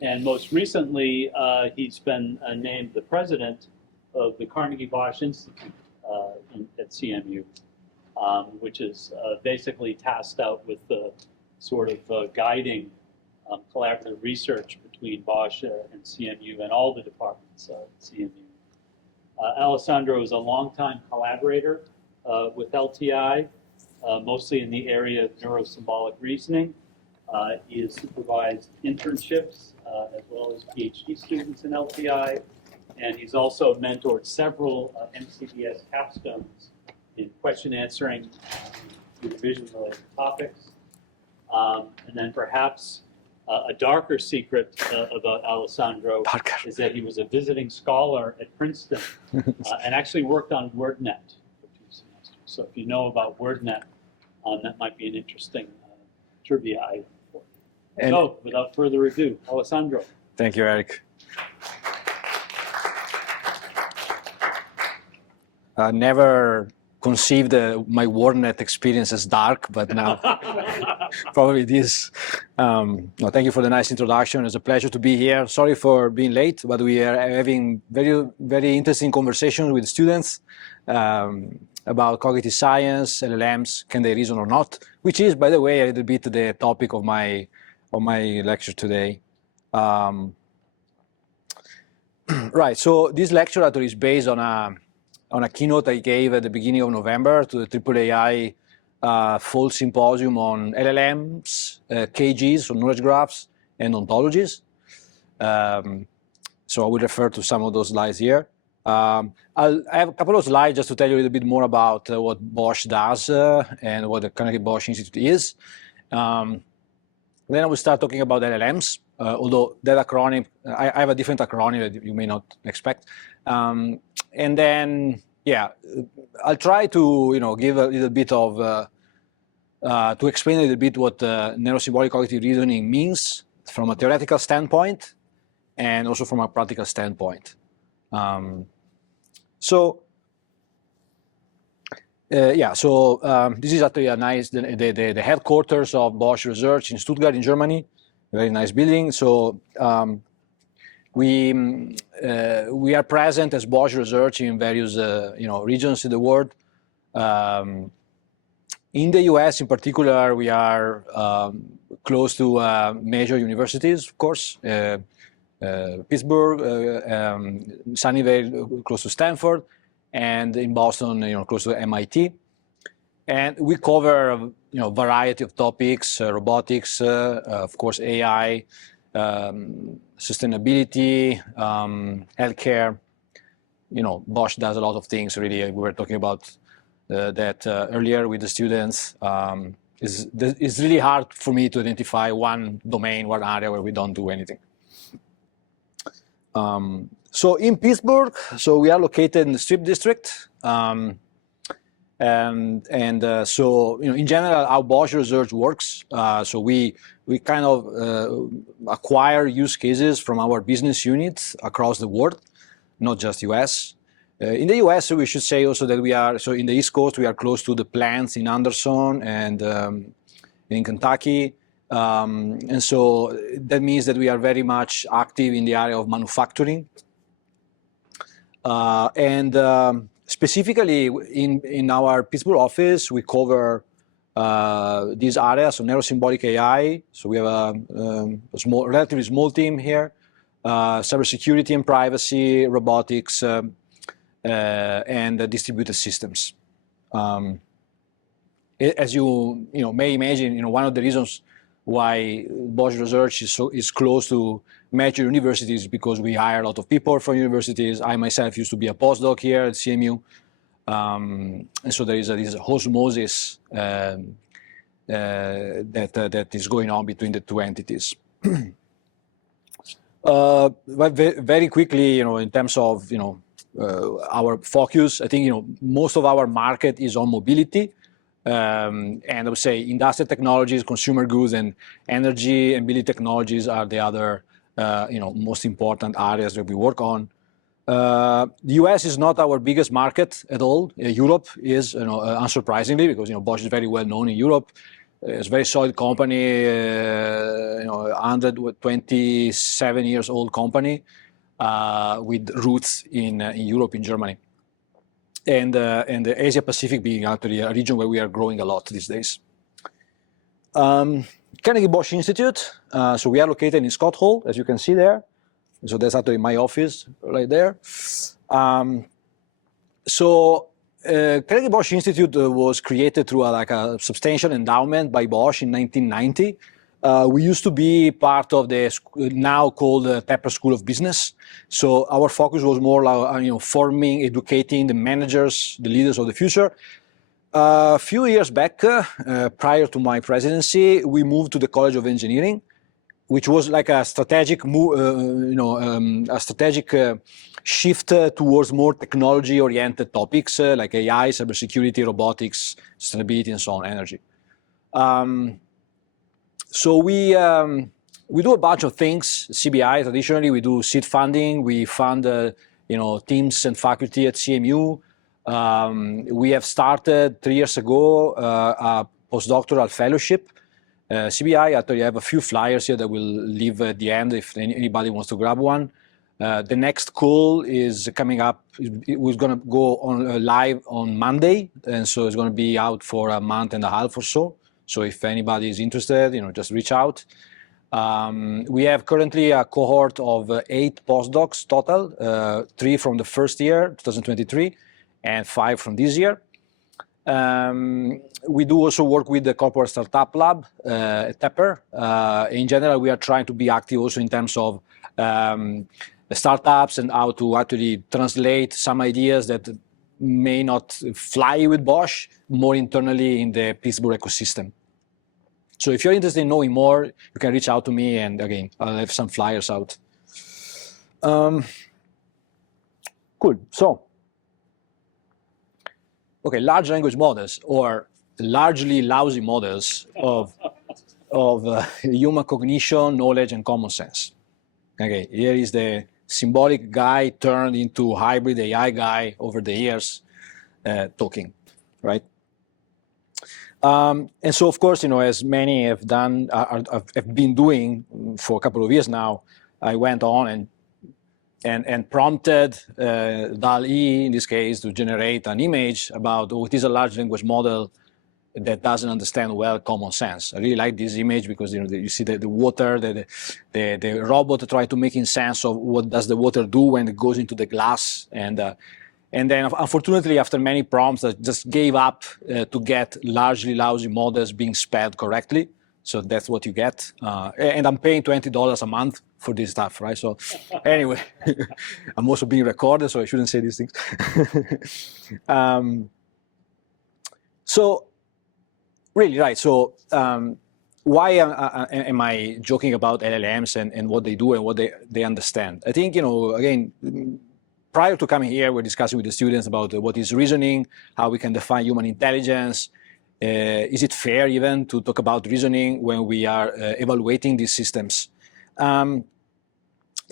And most recently, he's been named the president of the Carnegie Bosch Institute at CMU, which is basically tasked out with the sort of guiding collaborative research between Bosch and CMU and all the departments at CMU. Alessandro is a longtime collaborator with LTI, mostly in the area of neuro-symbolic reasoning. He has supervised internships as well as PhD students in LTI, and he's also mentored several MCBS capstones in question answering to division-related topics. And then perhaps a darker secret about Alessandro is that he was a visiting scholar at Princeton and actually worked on WordNet for 2 semesters. So if you know about WordNet, that might be an interesting trivia item for you. So without further ado, Alessandro. Thank you, Eric. Never conceived my WordNet experience as dark, but now probably it is. No, thank you for the nice introduction. It's a pleasure to be here. Sorry for being late, but we are having very interesting conversations with students about cognitive science, LLMs, can they reason or not, which is, by the way, a little bit the topic of my lecture today. Right, so this lecture actually is based on a keynote I gave at the beginning of November to the AAAI Fall Symposium on LLMs, KGs, so knowledge graphs, and ontologies. So I will refer to some of those slides here. I have a couple of slides just to tell you a little bit more about what Bosch does and what the Carnegie Bosch Institute is. Then I will start talking about LLMs, although that acronym, I have a different acronym that you may not expect. And then, yeah, I'll try to, give a little bit of, to explain a little bit what neurosymbolic cognitive reasoning means from a theoretical standpoint and also from a practical standpoint. This is actually a nice, the headquarters of Bosch Research in Stuttgart in Germany, a very nice building. So we are present as Bosch Research in various regions in the world. In the US in particular, we are close to major universities, of course, Pittsburgh, Sunnyvale, close to Stanford, and in Boston, close to MIT. And we cover, a variety of topics, robotics, of course, AI, sustainability, healthcare. Bosch does a lot of things, really. We were talking about that earlier with the students. It's really hard for me to identify one domain, one area where we don't do anything. So in Pittsburgh, so we are located in the Strip District. So, in general, how Bosch Research works. So we kind of acquire use cases from our business units across the world, not just US. In the US, we should say also that we are, so in the East Coast, we are close to the plants in Anderson and in Kentucky. And so that means that we are very much active in the area of manufacturing. Specifically in our Pittsburgh office, we cover these areas, so neurosymbolic AI. So we have a relatively small team here, cybersecurity and privacy, robotics, and distributed systems. As you may imagine, one of the reasons why Bosch Research is close to major universities because we hire a lot of people from universities. I myself used to be a postdoc here at CMU. And so there is this osmosis that is going on between the two entities. But very quickly, in terms of, our focus, I think, most of our market is on mobility. And I would say industrial technologies, consumer goods, and energy and building technologies are the other, most important areas that we work on. The US is not our biggest market at all. Europe is, unsurprisingly, because Bosch is very well known in Europe. It's a very solid company, 127 years old company with roots in Europe, in Germany, and the Asia Pacific being actually a region where we are growing a lot these days. Carnegie Bosch Institute. So we are located in Scott Hall, as you can see there. So that's actually my office right there. Carnegie Bosch Institute was created through a substantial endowment by Bosch in 1990. We used to be part of the now called Pepper School of Business. So our focus was more like forming, educating the managers, the leaders of the future. A few years back, prior to my presidency, we moved to the College of Engineering, which was like a strategic move, shift towards more technology-oriented topics like AI, cybersecurity, robotics, sustainability, and so on, energy. So we do a bunch of things. CBI, traditionally, we do seed funding. We fund teams and faculty at CMU. We have started 3 years ago a postdoctoral fellowship. CBI, actually, I have a few flyers here that will leave at the end if anybody wants to grab one. The next call is coming up. It was going to go on live on Monday, and so it's going to be out for a month and a half or so. So if anybody is interested, just reach out. We have currently a cohort of 8 postdocs total, 3 from the first year, 2023, and 5 from this year. We do also work with the Corporate Startup Lab at Pepper. In general, we are trying to be active also in terms of startups and how to actually translate some ideas that may not fly with Bosch more internally in the Pittsburgh ecosystem. So if you're interested in knowing more, you can reach out to me, and again, I'll have some flyers out. Cool. So, okay, large language models, or largely lousy models of human cognition, knowledge, and common sense. Okay, here is the symbolic guy turned into hybrid AI guy over the years talking, right? And so, of course, as many have done, have been doing for a couple of years now, I went on and prompted DAL-E, in this case, to generate an image about what is a large language model that doesn't understand well common sense. I really like this image because you see the water, the robot try to making sense of what does the water do when it goes into the glass, and then unfortunately after many prompts I just gave up to get largely lousy models being spelled correctly. So that's what you get, and I'm paying $20 a month for this stuff, right? So anyway, I'm also being recorded, so I shouldn't say these things. So really, right, so why am I joking about LLMs and what they do and what they understand? I think, again, prior to coming here, we're discussing with the students about what is reasoning, how we can define human intelligence. Is it fair even to talk about reasoning when we are evaluating these systems?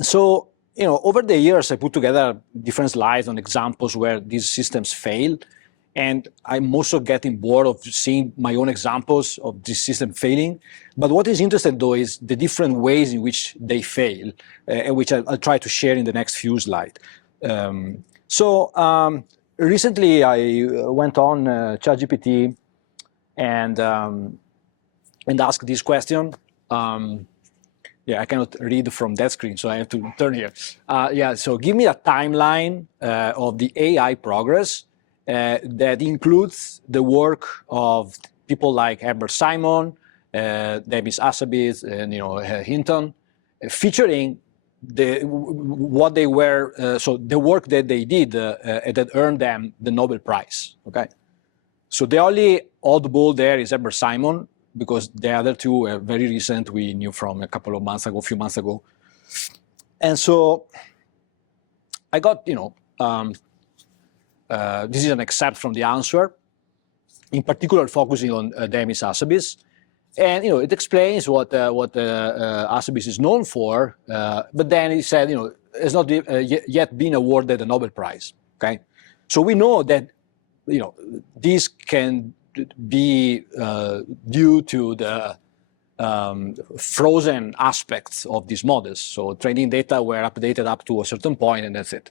So, over the years, I put together different slides on examples where these systems fail. And I'm also getting bored of seeing my own examples of this system failing. But what is interesting, though, is the different ways in which they fail, and which I'll try to share in the next few slides. Recently, I went on ChatGPT and asked this question. Yeah, I cannot read from that screen, so I have to turn here. So give me a timeline of the AI progress that includes the work of people like Herbert Simon, Demis Hassabis, and Hinton, featuring what they were, so the work that they did that earned them the Nobel Prize. Okay, so the only oddball there is Herbert Simon, because the other two were very recent. We knew from a few months ago, and so I got this is an excerpt from the answer, in particular focusing on Demis Hassabis. And it explains what Hassabis is known for, but then he said, has not yet been awarded a Nobel Prize. Okay, so we know that this can be due to the frozen aspects of these models. So training data were updated up to a certain point, and that's it.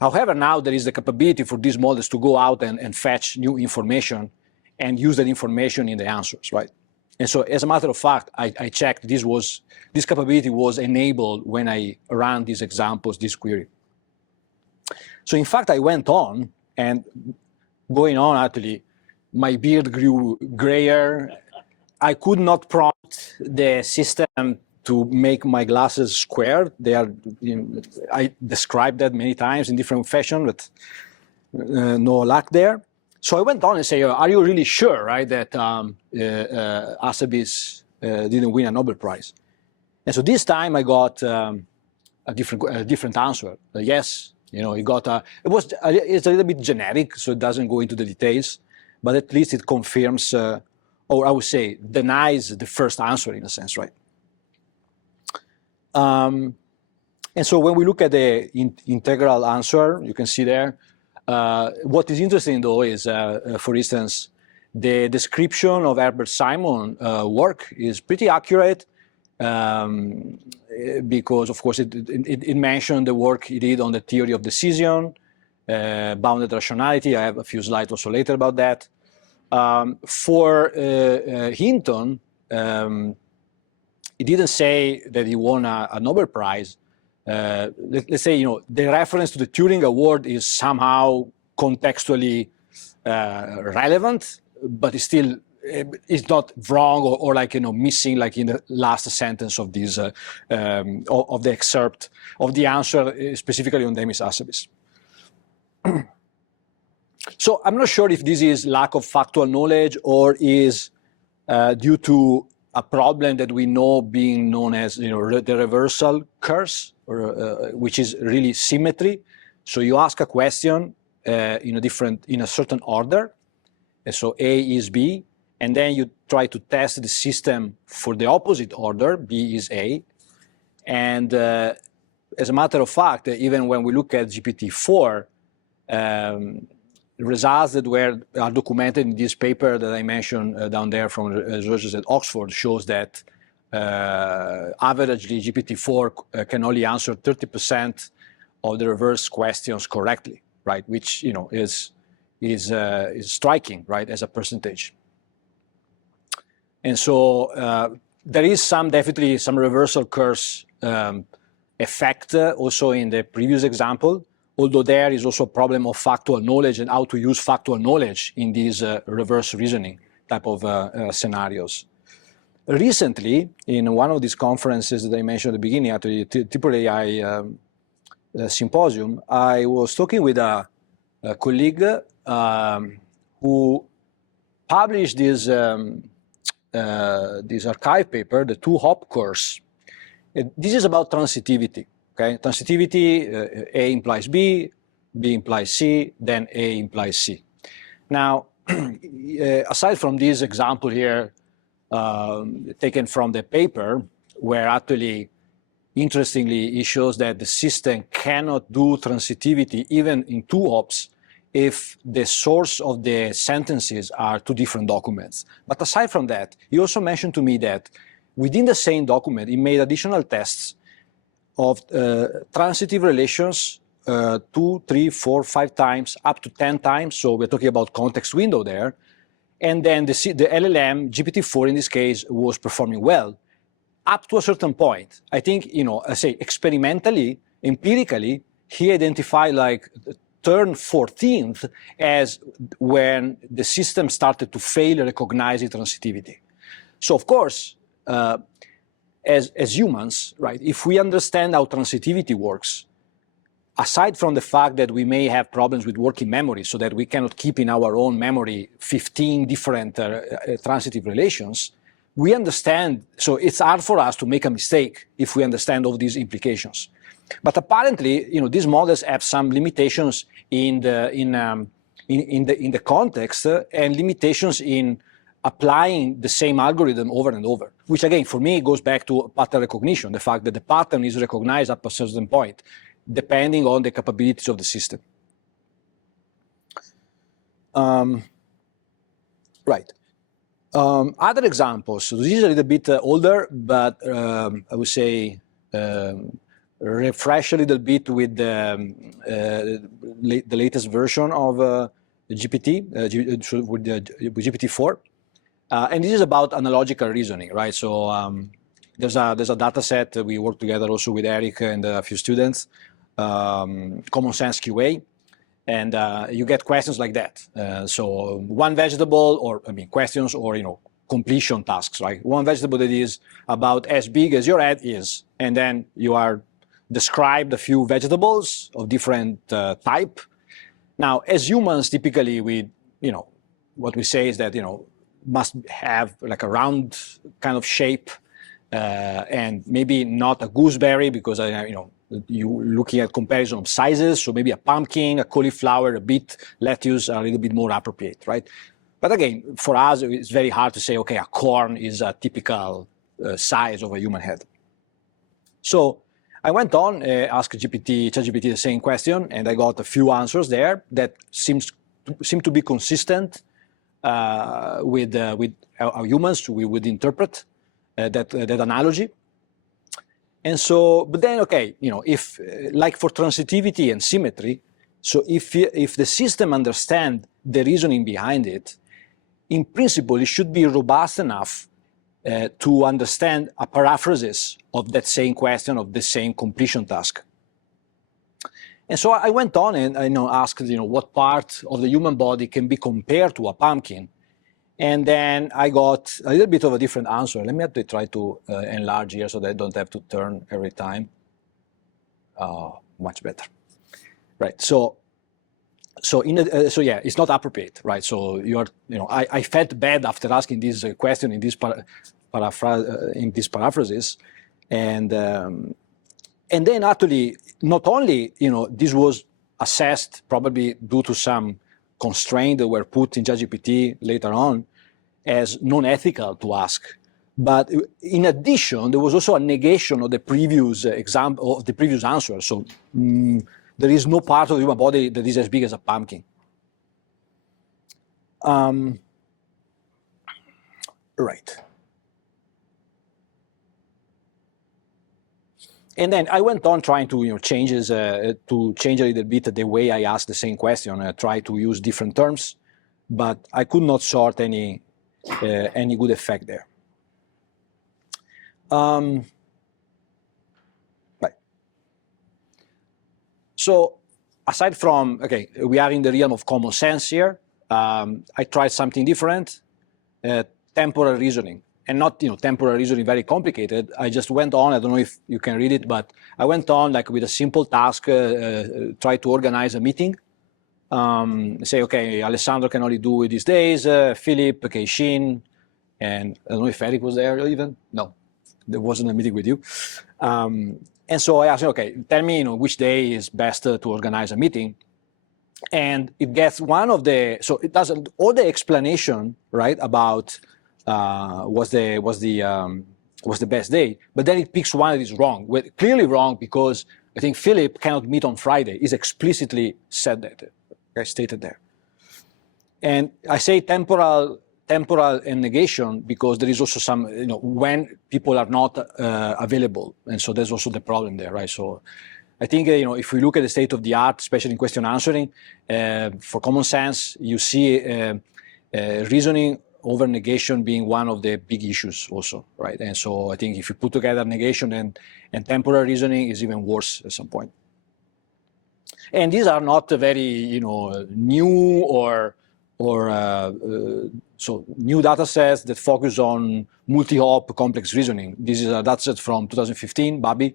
However, now there is the capability for these models to go out and fetch new information and use that information in the answers, right? And so, as a matter of fact, I checked this capability was enabled when I ran these examples, this query. So, in fact, I went on, and going on, actually, my beard grew grayer. I could not prompt the system to make my glasses square. They are, I described that many times in different fashion, but no luck there. So I went on and say, are you really sure, right, that Asabis didn't win a Nobel Prize? And so this time I got a different answer. Yes, it got it's a little bit generic, so it doesn't go into the details, but at least it confirms, or I would say, denies the first answer in a sense, right? And so when we look at the integral answer, you can see there, what is interesting though is, for instance, the description of Herbert Simon work is pretty accurate because, of course, it mentioned the work he did on the theory of decision, bounded rationality. I have a few slides also later about that. For Hinton, he didn't say that he won a Nobel Prize. Let's say, the reference to the Turing Award is somehow contextually relevant, but it's still it's not wrong or like missing like in the last sentence of this of the excerpt of the answer specifically on Demis Hassabis. So I'm not sure if this is lack of factual knowledge or is due to a problem that we know being known as the reversal curse, or which is really symmetry. So you ask a question in a certain order. And so A is B, and then you try to test the system for the opposite order, B is A. And as a matter of fact, even when we look at GPT-4, results that are documented in this paper that I mentioned down there from researchers at Oxford shows that averagely GPT-4 can only answer 30% of the reverse questions correctly, right? Which is striking, right, as a percentage. And so there is definitely some reversal curse effect also in the previous example. Although there is also a problem of factual knowledge and how to use factual knowledge in these reverse reasoning type of scenarios. Recently, in one of these conferences that I mentioned at the beginning, at the AAAI symposium, I was talking with a colleague who published this archive paper, the 2-hop course. This is about transitivity. Okay, transitivity, A implies B, B implies C, then A implies C. Now, aside from this example here, taken from the paper, where actually, interestingly, it shows that the system cannot do transitivity even in 2 hops if the source of the sentences are 2 different documents. But aside from that, he also mentioned to me that within the same document, he made additional tests of transitive relations 2, 3, 4, 5 times, up to 10 times. So we're talking about context window there. And then the LLM, GPT-4 in this case, was performing well up to a certain point. I think, I say experimentally, empirically, he identified like turn 14th as when the system started to fail recognizing transitivity. So of course, as humans, right, if we understand how transitivity works, aside from the fact that we may have problems with working memory so that we cannot keep in our own memory 15 different transitive relations, we understand, so it's hard for us to make a mistake if we understand all these implications. But apparently, these models have some limitations in the context and limitations in applying the same algorithm over and over, which again, for me, goes back to pattern recognition, the fact that the pattern is recognized up a certain point, depending on the capabilities of the system. Right. Other examples. So this is a little bit older, but I would say refresh a little bit with the latest version of the GPT, with GPT-4. And this is about analogical reasoning, right? So there's a data set. We work together also with Eric and a few students, Common Sense QA. And you get questions like that. So one vegetable, or I mean questions, or completion tasks, right? One vegetable that is about as big as your head is, and then you are described a few vegetables of different type. Now, as humans, typically we, what we say is that must have like a round kind of shape, and maybe not a gooseberry because you looking at comparison of sizes, so maybe a pumpkin, a cauliflower, a beet, lettuce are a little bit more appropriate, right? But again, for us, it's very hard to say, okay, a corn is a typical size of a human head. So I went on, asked ChatGPT the same question, and I got a few answers there that seem to be consistent with how humans we would interpret that analogy. And so, but then, okay, if like for transitivity and symmetry, so if the system understands the reasoning behind it, in principle, it should be robust enough to understand a paraphrasis of that same question, of the same completion task. And so I went on and asked, what part of the human body can be compared to a pumpkin. And then I got a little bit of a different answer. Let me actually try to enlarge here so that I don't have to turn every time. Much better. Right. So yeah, it's not appropriate, right? So you are, I felt bad after asking this question in this paraphrasis, and then actually not only this was assessed probably due to some constraints that were put in ChatGPT later on as non-ethical to ask. But in addition, there was also a negation of the previous example, of the previous answer. So there is no part of the human body that is as big as a pumpkin. Right. And then I went on trying to change a little bit the way I asked the same question. I tried to use different terms, but I could not sort any good effect there. Right. So aside from, okay, we are in the realm of common sense here. I tried something different, temporal reasoning. And not, temporal reasoning very complicated. I just went on, I don't know if you can read it, but I went on like with a simple task, try to organize a meeting. Say, okay, Alessandro can only do it these days, Philip, okay, Shin, and I don't know if Eric was there even. No, there wasn't a meeting with you. And so I asked, okay, tell me, which day is best to organize a meeting. And it gets one of the, so it does all the explanation, right, about was the best day, but then it picks one that is wrong, clearly wrong, because I think Philip cannot meet on Friday. Is explicitly said that, stated there. And I say temporal and negation because there is also some, when people are not available, and so there's also the problem there, right? So I think if we look at the state of the art, especially in question answering, for common sense, you see reasoning over negation being one of the big issues also, right? And so I think if you put together negation and temporal reasoning is even worse at some point. And these are not very, new or so new data sets that focus on multi-hop complex reasoning. This is a data set from 2015, Babi,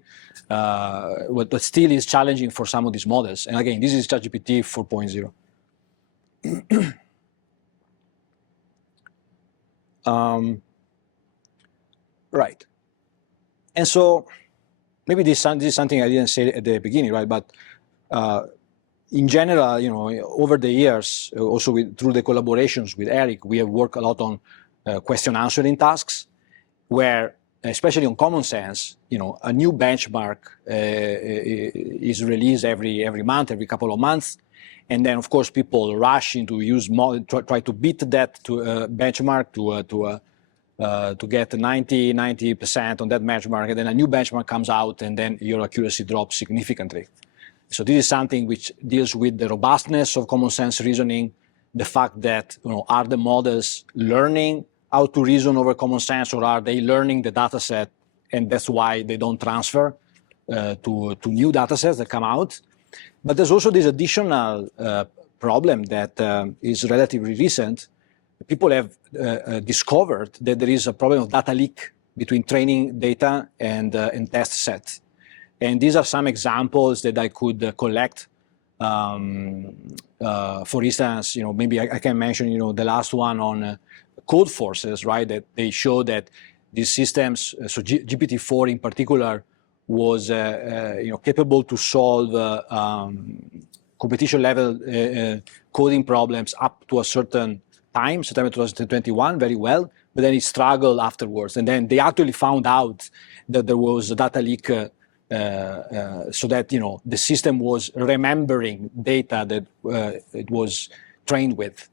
but still is challenging for some of these models. And again, this is ChatGPT 4.0. Right. And so maybe this is something I didn't say at the beginning, right? But in general, over the years, also through the collaborations with Eric, we have worked a lot on question answering tasks, where especially on common sense, a new benchmark is released every month, every couple of months. And then, of course, people rush into try to beat that benchmark to get 90% on that benchmark. And then a new benchmark comes out, and then your accuracy drops significantly. So this is something which deals with the robustness of common sense reasoning, the fact that, are the models learning how to reason over common sense, or are they learning the data set, and that's why they don't transfer to new data sets that come out. But there's also this additional problem that is relatively recent. People have discovered that there is a problem of data leak between training data and test sets. And these are some examples that I could collect. For instance, maybe I can mention, the last one on code forces, right? That they show that these systems, so GPT-4 in particular, was capable to solve competition level coding problems up to a certain time, September 2021, very well, but then it struggled afterwards. And then they actually found out that there was a data leak, so that the system was remembering data that it was trained with.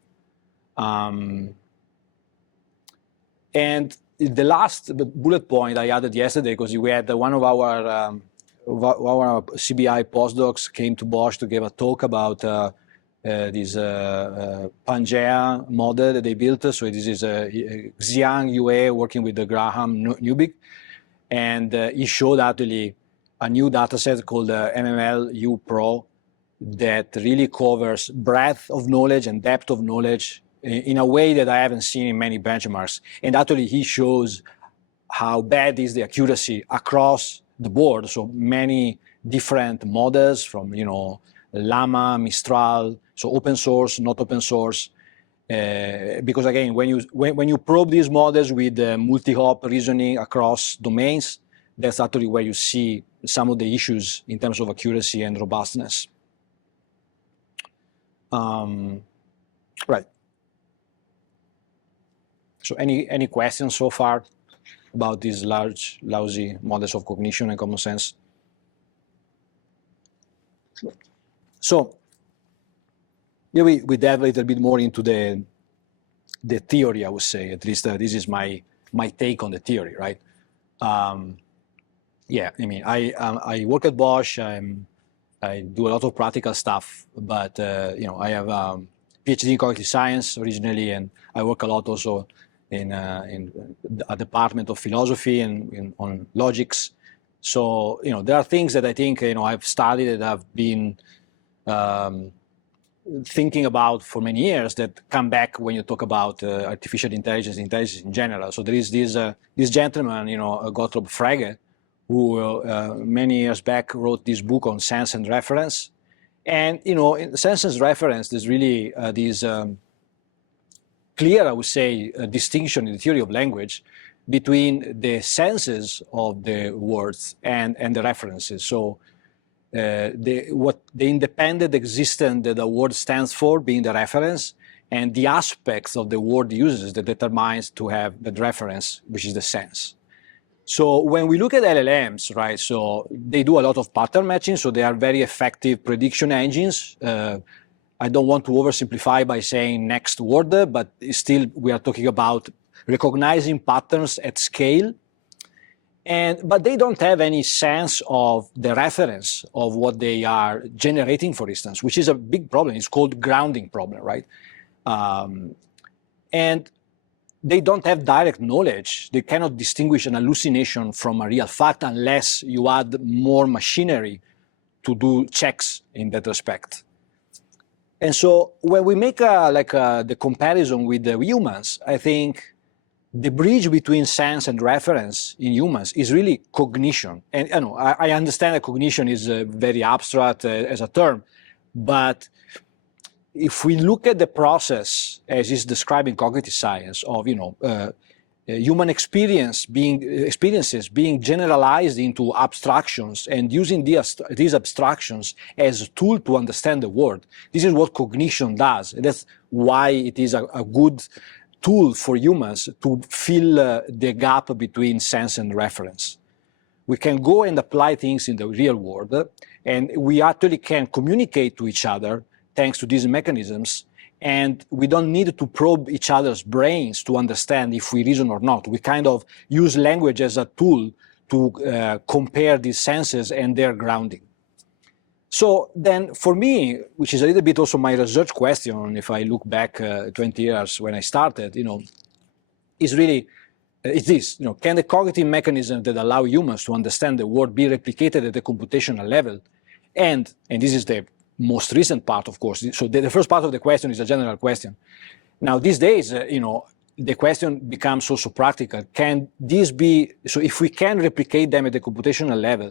And the last bullet point I added yesterday, because we had one of our CBI postdocs came to Bosch to give a talk about this Pangea model that they built. So this is Xiang UA working with the Graham Newbig. And he showed actually a new data set called MML U Pro that really covers breadth of knowledge and depth of knowledge in a way that I haven't seen in many benchmarks. And actually he shows how bad is the accuracy across the board. So many different models from, Llama, Mistral, so open source, not open source. Because again, when you probe these models with multi-hop reasoning across domains, that's actually where you see some of the issues in terms of accuracy and robustness. Right. So any questions so far about these large, lousy models of cognition and common sense? So yeah, we dive a little bit more into the theory, I would say. At least this is my take on the theory, right? Yeah, I work at Bosch. I do a lot of practical stuff, but I have a PhD in cognitive science originally, and I work a lot also in a department of philosophy and on logics. So there are things that I think I've studied and I've been thinking about for many years that come back when you talk about artificial intelligence in general. So there is this gentleman, Gottlob Frege, who many years back wrote this book on sense and reference. And in sense and reference, there's really this clear, I would say, distinction in the theory of language between the senses of the words and the references. So the independent existence that the word stands for being the reference, and the aspects of the word uses that determines to have the reference, which is the sense. So when we look at LLMs, right, so they do a lot of pattern matching, so they are very effective prediction engines. I don't want to oversimplify by saying next word, but still we are talking about recognizing patterns at scale. But they don't have any sense of the reference of what they are generating, for instance, which is a big problem. It's called grounding problem, right? And they don't have direct knowledge. They cannot distinguish an hallucination from a real fact unless you add more machinery to do checks in that respect. And so when we make the comparison with the humans, I think the bridge between sense and reference in humans is really cognition. And I understand that cognition is very abstract as a term, but if we look at the process as is described in cognitive science of human experiences being generalized into abstractions and using these abstractions as a tool to understand the world, this is what cognition does. That's why it is a good tool for humans to fill the gap between sense and reference. We can go and apply things in the real world, and we actually can communicate to each other thanks to these mechanisms, and we don't need to probe each other's brains to understand if we reason or not. We kind of use language as a tool to compare these senses and their grounding. So then for me, which is a little bit also my research question, if I look back 20 years when I started, is really, is this, can the cognitive mechanisms that allow humans to understand the world be replicated at the computational level? And this is the most recent part, of course. So the first part of the question is a general question. Now, these days, the question becomes also practical. Can this be, so if we can replicate them at the computational level,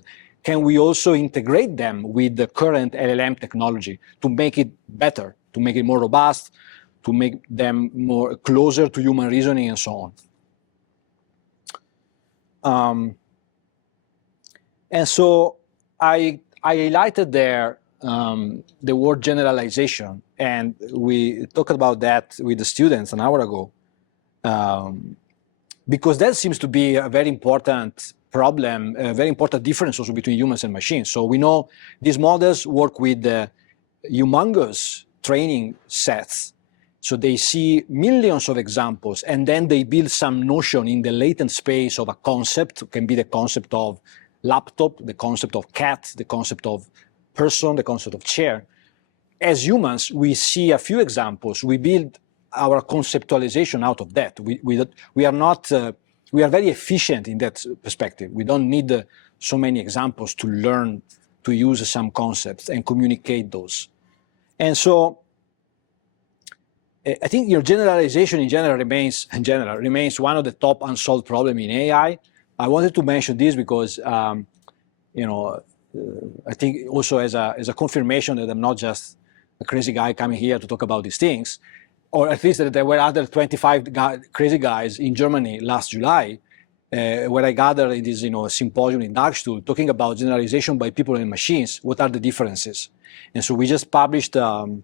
can we also integrate them with the current LLM technology to make it better, to make it more robust, to make them more closer to human reasoning and so on? And so I highlighted there the word generalization, and we talked about that with the students an hour ago, because that seems to be a very important problem, a very important difference also between humans and machines. So we know these models work with humongous training sets. So they see millions of examples, and then they build some notion in the latent space of a concept. It can be the concept of laptop, the concept of cat, the concept of person, the concept of chair. As humans, we see a few examples. We build our conceptualization out of that. We are very efficient in that perspective. We don't need so many examples to learn to use some concepts and communicate those. And so I think your generalization in general remains one of the top unsolved problems in AI. I wanted to mention this because I think also as a confirmation that I'm not just a crazy guy coming here to talk about these things, or at least that there were other 25 crazy guys in Germany last July, where I gathered in this symposium in Darkstuhl, talking about generalization by people and machines. What are the differences? And so we just published on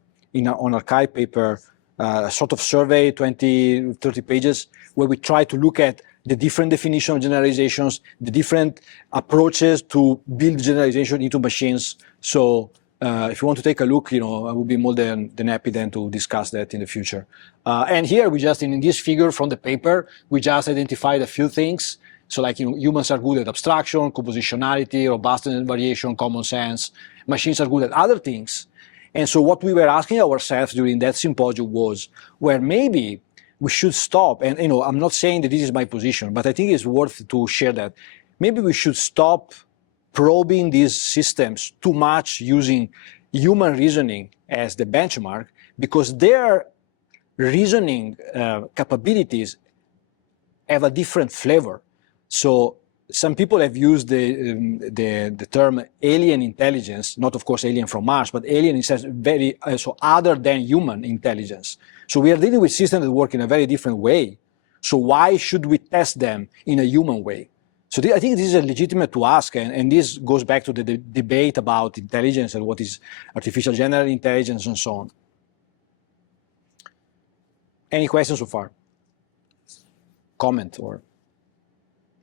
archive paper a sort of survey, 20, 30 pages, where we try to look at the different definition of generalizations, the different approaches to build generalization into machines. So if you want to take a look, I would be more than happy then to discuss that in the future. And here we just, in this figure from the paper, we just identified a few things. So like, humans are good at abstraction, compositionality, robustness and variation, common sense. Machines are good at other things. And so what we were asking ourselves during that symposium was, where maybe we should stop, and I'm not saying that this is my position, but I think it's worth to share that. Maybe we should stop probing these systems too much using human reasoning as the benchmark, because their reasoning capabilities have a different flavor. So some people have used the term alien intelligence, not of course alien from Mars, but alien in sense very so other than human intelligence. So we are dealing with systems that work in a very different way. So why should we test them in a human way? So I think this is legitimate to ask, and this goes back to the debate about intelligence and what is artificial general intelligence and so on. Any questions so far? Comment or?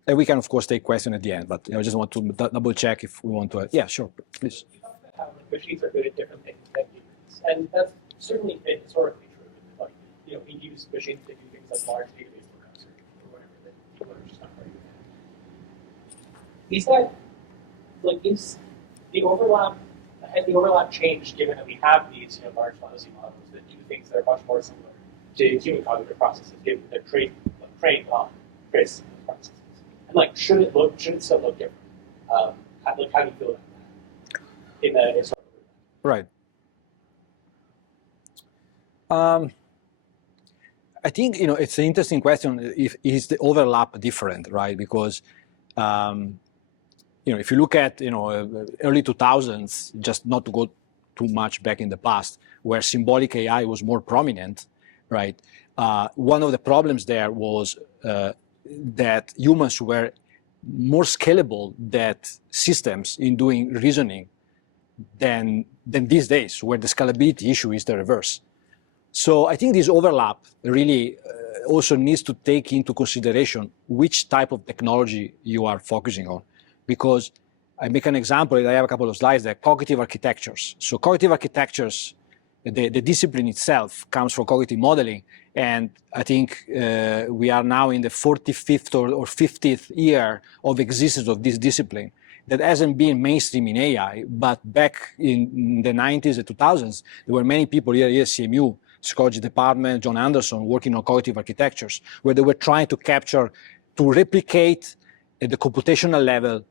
And we can, of course, take questions at the end, but I just want to double check if we want to. Yeah, sure, please. You talked about how machines are good at different things than humans, and that's certainly been historically true. Like, we use machines to do things like large database lookups or whatever that people are just not very good at. Is that, is the overlap, has the overlap changed given that we have these large fuzzy models that do things that are much more similar to human cognitive processes, given that they're trained on very similar processes? And should it still look different? How do you feel about that in the historical? Right. I think it's an interesting question. Is the overlap different, right? Because if you look at early 2000s, just not to go too much back in the past, where symbolic AI was more prominent, right? One of the problems there was that humans were more scalable than systems in doing reasoning than these days, where the scalability issue is the reverse. So I think this overlap really also needs to take into consideration which type of technology you are focusing on. Because I make an example, I have a couple of slides there, cognitive architectures. So cognitive architectures, the discipline itself comes from cognitive modeling. And I think we are now in the 45th or 50th year of existence of this discipline that hasn't been mainstream in AI, but back in the 90s and 2000s, there were many people here at CMU, psychology department, John Anderson, working on cognitive architectures, where they were trying to capture, to replicate at the computational level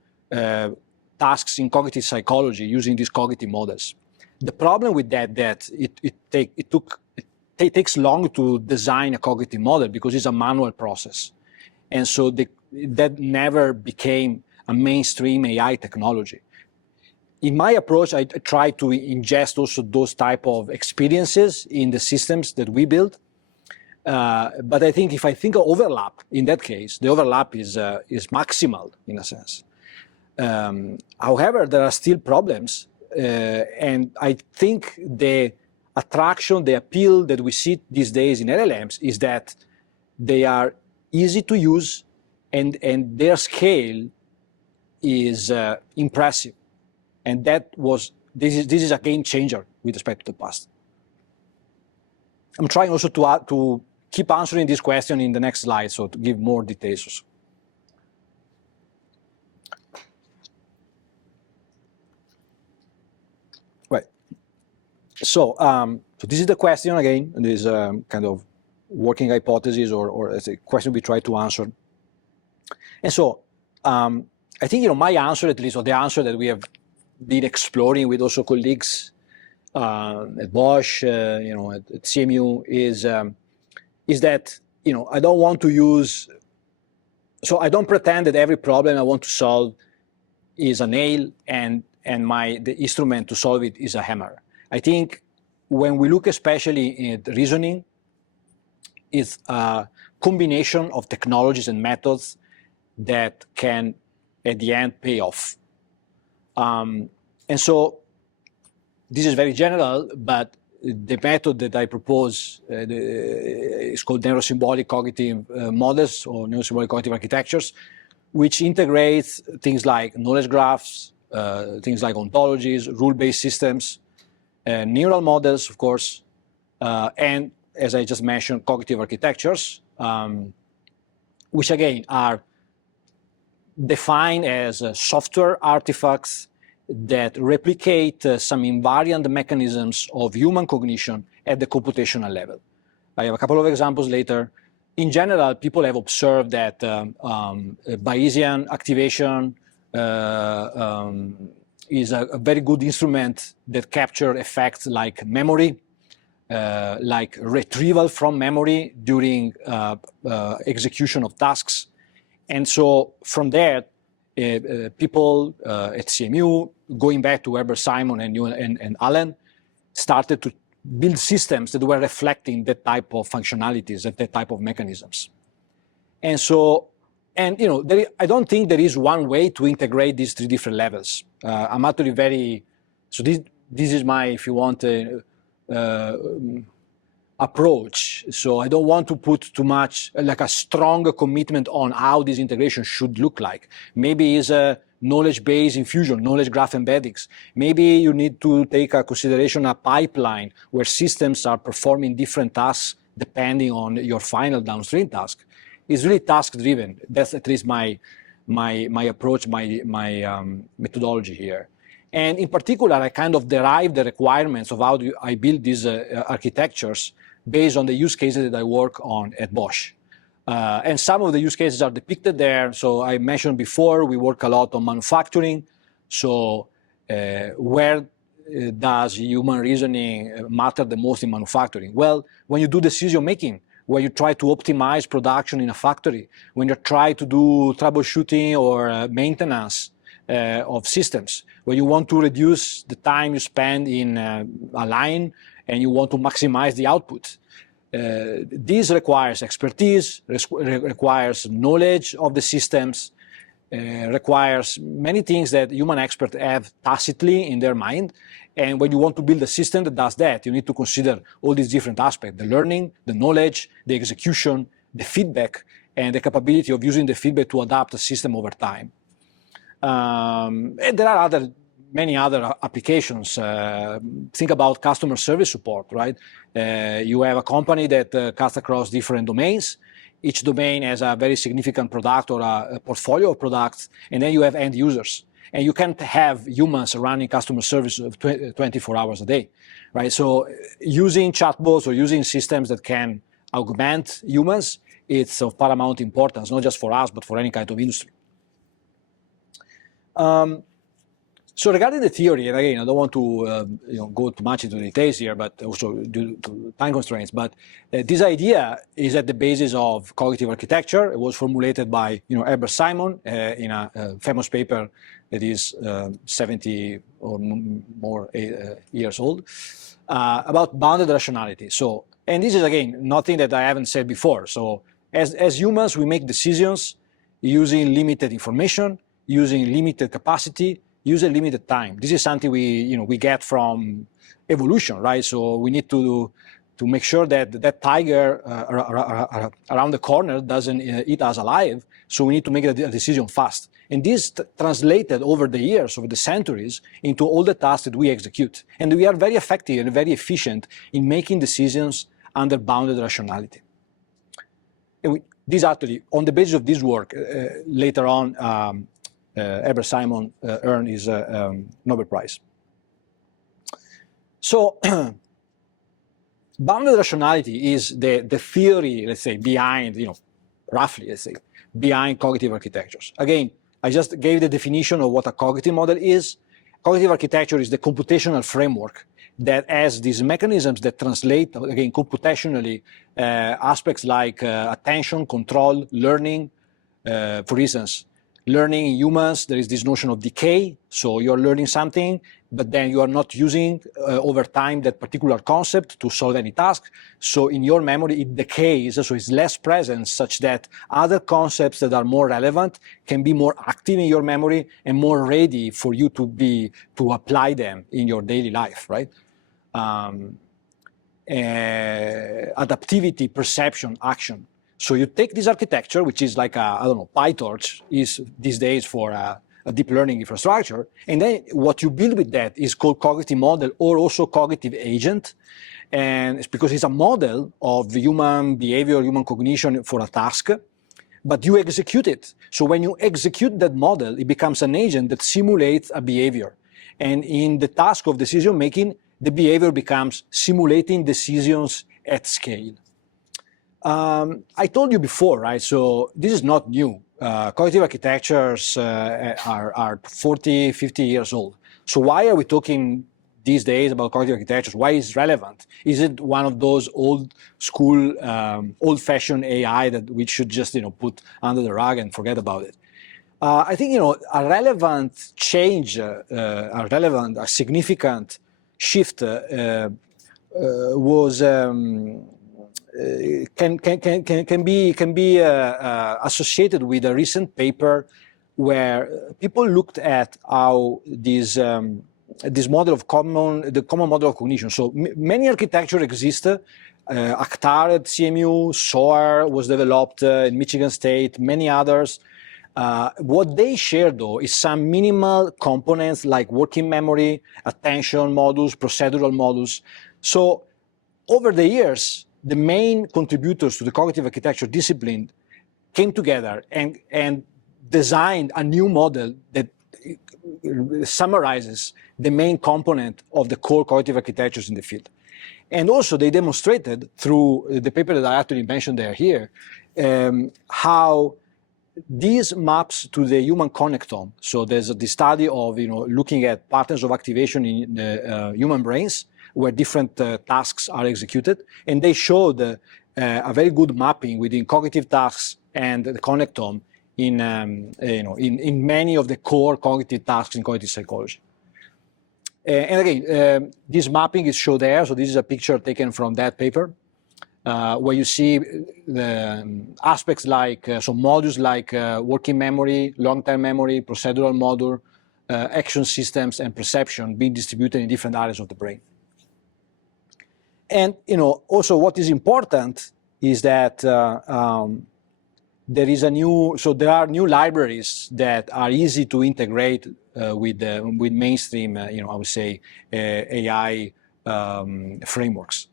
tasks in cognitive psychology using these cognitive models. The problem with that it takes long to design a cognitive model because it's a manual process. And so that never became a mainstream AI technology. In my approach, I try to ingest also those type of experiences in the systems that we build. But I think if I think of overlap, in that case, the overlap is maximal in a sense. However, there are still problems. And I think the attraction, the appeal that we see these days in LLMs is that they are easy to use and their scale is impressive. And this is a game changer with respect to the past. I'm trying also to keep answering this question in the next slide, so to give more details. Right. So this is the question again, and this kind of working hypothesis or as a question we try to answer. And so I think my answer, at least, or the answer that we have been exploring with also colleagues at Bosch, at CMU, is that I don't want to use. So I don't pretend that every problem I want to solve is a nail and the instrument to solve it is a hammer. I think when we look especially at reasoning, it's a combination of technologies and methods that can, at the end, pay off. And so this is very general, but the method that I propose is called Neuro-Symbolic cognitive models or Neuro-Symbolic cognitive architectures, which integrates things like knowledge graphs, things like ontologies, rule-based systems, neural models, of course, and, as I just mentioned, cognitive architectures, which again are defined as software artifacts that replicate some invariant mechanisms of human cognition at the computational level. I have a couple of examples later. In general, people have observed that Bayesian activation is a very good instrument that captures effects like memory, like retrieval from memory during execution of tasks. And so from there, people at CMU, going back to Weber, Simon, and Allen, started to build systems that were reflecting that type of functionalities, that type of mechanisms. And so, I don't think there is one way to integrate these three different levels. I'm actually so this is my, if you want, approach. So I don't want to put too much, like a strong commitment on how this integration should look like. Maybe it's a knowledge-based infusion, knowledge graph embeddings. Maybe you need to take a consideration a pipeline where systems are performing different tasks depending on your final downstream task. It's really task-driven. That's at least my approach, my methodology here. And in particular, I kind of derive the requirements of how I build these architectures based on the use cases that I work on at Bosch. And some of the use cases are depicted there. So I mentioned before, we work a lot on manufacturing. So where does human reasoning matter the most in manufacturing? Well, when you do decision making, where you try to optimize production in a factory, when you try to do troubleshooting or maintenance of systems, where you want to reduce the time you spend in a line and you want to maximize the output. This requires expertise, requires knowledge of the systems, requires many things that human experts have tacitly in their mind. And when you want to build a system that does that, you need to consider all these different aspects, the learning, the knowledge, the execution, the feedback and the capability of using the feedback to adapt a system over time. And there are many other applications. Think about customer service support, right? You have a company that cuts across different domains. Each domain has a very significant product or a portfolio of products, and then you have end users. And you can't have humans running customer service 24 hours a day, right? So using chatbots or using systems that can augment humans, it's of paramount importance, not just for us, but for any kind of industry. So regarding the theory, and again, I don't want to go too much into details here, but also due to time constraints, but this idea is at the basis of cognitive architecture. It was formulated by Herbert Simon in a famous paper that is 70 or more years old, about bounded rationality. So, and this is, again, nothing that I haven't said before. So as humans, we make decisions using limited information, using limited capacity, using limited time. This is something we get from evolution, right? So we need to make sure that that tiger around the corner doesn't eat us alive. So we need to make a decision fast. And this translated over the years, over the centuries, into all the tasks that we execute. And we are very effective and very efficient in making decisions under bounded rationality. And this actually, on the basis of this work, later on, Herbert Simon earned his Nobel Prize. So bounded rationality is the theory, let's say, behind, roughly, let's say, behind cognitive architectures. Again, I just gave the definition of what a cognitive model is. Cognitive architecture is the computational framework that has these mechanisms that translate, again, computationally, aspects like attention, control, learning. For instance, learning in humans, there is this notion of decay. So you're learning something, but then you are not using over time that particular concept to solve any task. So in your memory, it decays, so it's less present, such that other concepts that are more relevant can be more active in your memory and more ready for you to apply them in your daily life, right? Adaptivity, perception, action. So you take this architecture, which is like PyTorch is these days for a deep learning infrastructure, and then what you build with that is called cognitive model or also cognitive agent, and it's because it's a model of human behavior, human cognition for a task, but you execute it. So when you execute that model, it becomes an agent that simulates a behavior, and in the task of decision making, the behavior becomes simulating decisions at scale. I told you before, right? So this is not new. Cognitive architectures are 40, 50 years old. So why are we talking these days about cognitive architectures? Why is it relevant? Is it one of those old school, old-fashioned AI that we should just put under the rug and forget about it? I think a relevant change, a significant shift was. Can be associated with a recent paper where people looked at how this model of the common model of cognition. So many architectures exist. Actar at CMU, SOAR was developed in Michigan State, many others. What they share, though, is some minimal components like working memory, attention models, procedural models. So over the years, the main contributors to the cognitive architecture discipline came together and designed a new model that summarizes the main component of the core cognitive architectures in the field. And also they demonstrated through the paper that I actually mentioned here, how these maps to the human connectome. So there's the study of looking at patterns of activation in the human brains, where different tasks are executed, and they showed a very good mapping within cognitive tasks and the connectome in many of the core cognitive tasks in cognitive psychology. And again, this mapping is shown there. So this is a picture taken from that paper, where you see the aspects like modules like working memory, long-term memory, procedural model, action systems, and perception being distributed in different areas of the brain. And also what is important is that there are new libraries that are easy to integrate with mainstream, I would say, AI frameworks.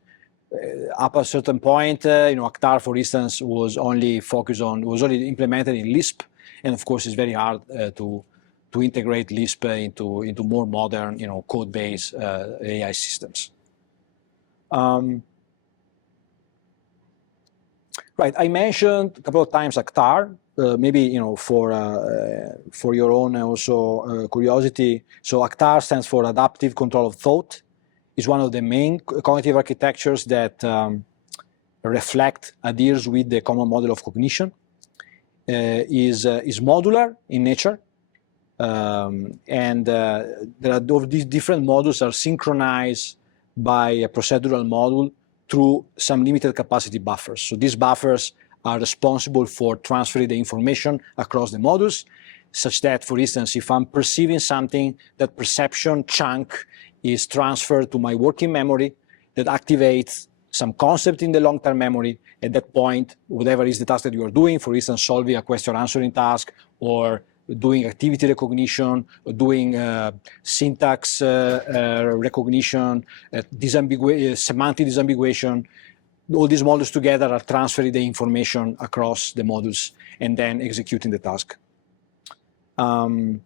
Up a certain point, Actar, for instance, was only implemented in Lisp, and of course, it's very hard to integrate Lisp into more modern, code-based AI systems. Right, I mentioned a couple of times Actar, maybe for your own also curiosity. So Actar stands for Adaptive Control of Thought. It's one of the main cognitive architectures that adheres with the common model of cognition. Is modular in nature, and these different modules are synchronized by a procedural module through some limited capacity buffers. So these buffers are responsible for transferring the information across the modules, such that, for instance, if I'm perceiving something, that perception chunk is transferred to my working memory that activates some concept in the long-term memory. At that point, whatever is the task that you are doing, for instance, solving a question answering task, or doing activity recognition, or doing syntax recognition, semantic disambiguation, all these modules together are transferring the information across the modules and then executing the task. And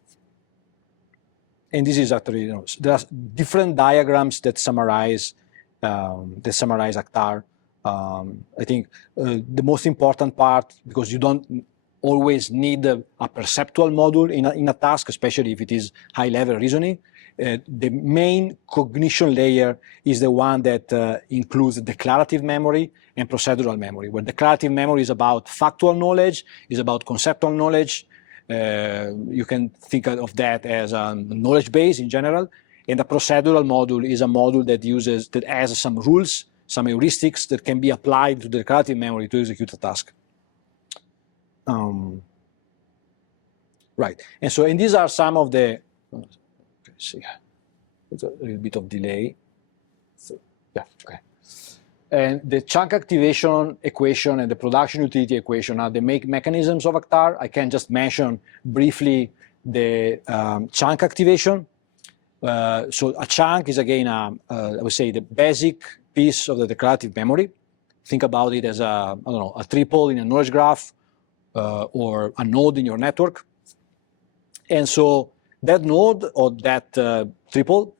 this is actually, there are different diagrams that summarize Actar. I think the most important part, because you don't always need a perceptual module in a task, especially if it is high-level reasoning. The main cognition layer is the one that includes declarative memory and procedural memory, where declarative memory is about factual knowledge, is about conceptual knowledge. You can think of that as a knowledge base in general. And the procedural module is a module that has some rules, some heuristics that can be applied to the declarative memory to execute a task. Right, and these are some of the, see, there's a little bit of delay. So, yeah, okay. And the chunk activation equation and the production utility equation are the mechanisms of Actar. I can just mention briefly the chunk activation. So a chunk is, again, I would say, the basic piece of the declarative memory. Think about it as a triple in a knowledge graph, or a node in your network. And so that node or that triple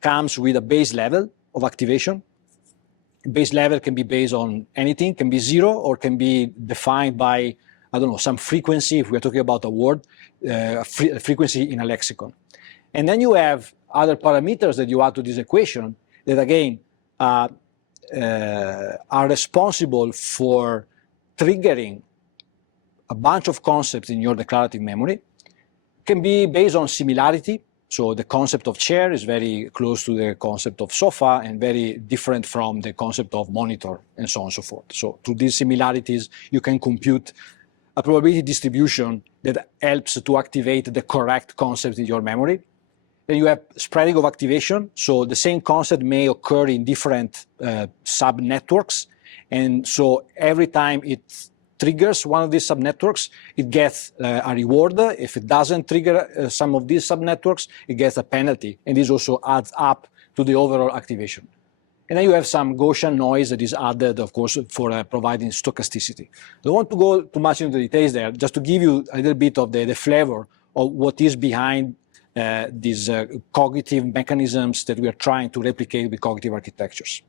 comes with a base level of activation. Base level can be based on anything, can be 0, or can be defined by, some frequency, if we're talking about a word, a frequency in a lexicon. And then you have other parameters that you add to this equation that, again, are responsible for triggering a bunch of concepts in your declarative memory. Can be based on similarity. So the concept of chair is very close to the concept of sofa and very different from the concept of monitor, and so on and so forth. So through these similarities, you can compute a probability distribution that helps to activate the correct concept in your memory. Then you have spreading of activation. So the same concept may occur in different subnetworks. And so every time it triggers one of these subnetworks, it gets a reward. If it doesn't trigger some of these subnetworks, it gets a penalty. And this also adds up to the overall activation. And then you have some Gaussian noise that is added, of course, for providing stochasticity. I don't want to go too much into the details there, just to give you a little bit of the flavor of what is behind these cognitive mechanisms that we are trying to replicate with cognitive architectures.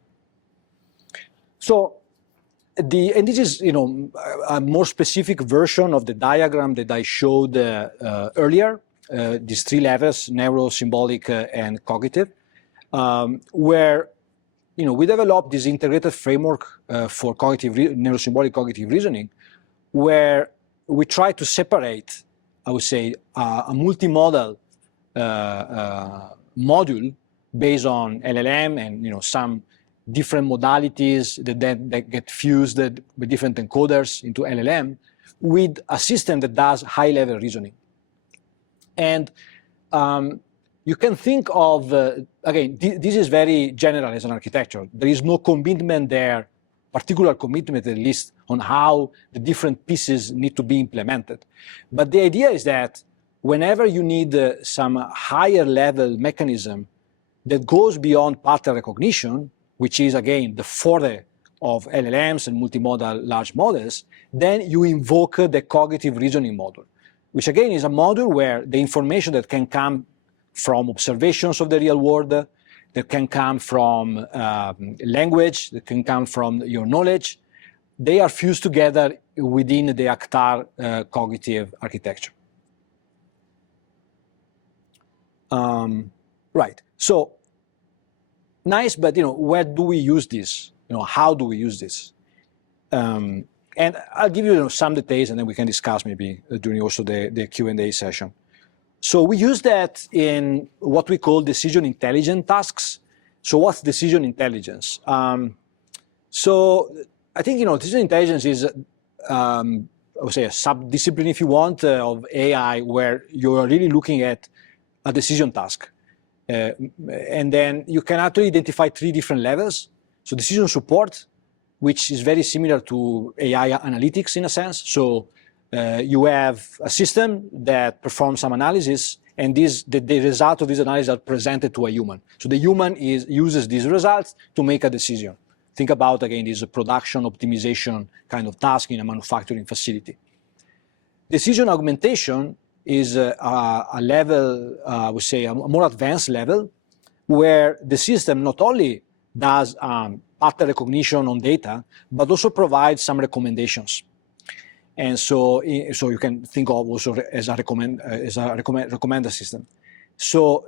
So, and this is, a more specific version of the diagram that I showed earlier, these 3 levels, Neuro, Symbolic, and Cognitive, where, we developed this integrated framework for neurosymbolic cognitive reasoning, where we try to separate, I would say, a multimodal module based on LLM and, some different modalities that get fused with different encoders into LLM with a system that does high-level reasoning. And you can think of, again, this is very general as an architecture. There is no commitment there particular commitment, at least, on how the different pieces need to be implemented. But the idea is that whenever you need some higher level mechanism that goes beyond pattern recognition, which is, again, the forte of LLMs and multimodal large models, then you invoke the cognitive reasoning model, which, again, is a model where the information that can come from observations of the real world, that can come from language, that can come from your knowledge, they are fused together within the ACTAR cognitive architecture. Right. So nice, but where do we use this? How do we use this? And I'll give you some details, and then we can discuss maybe during also the Q&A session. So we use that in what we call decision intelligence tasks. So what's decision intelligence? So I think decision intelligence is I would say a sub-discipline, if you want, of AI, where you are really looking at a decision task. And then you can actually identify 3 different levels. So decision support, which is very similar to AI analytics in a sense. So you have a system that performs some analysis, and the result of this analysis are presented to a human. So the human uses these results to make a decision. Think about, again, this production optimization kind of task in a manufacturing facility. Decision augmentation is a level, I would say, a more advanced level, where the system not only does pattern recognition on data, but also provides some recommendations. And so you can think of also as a recommender system. So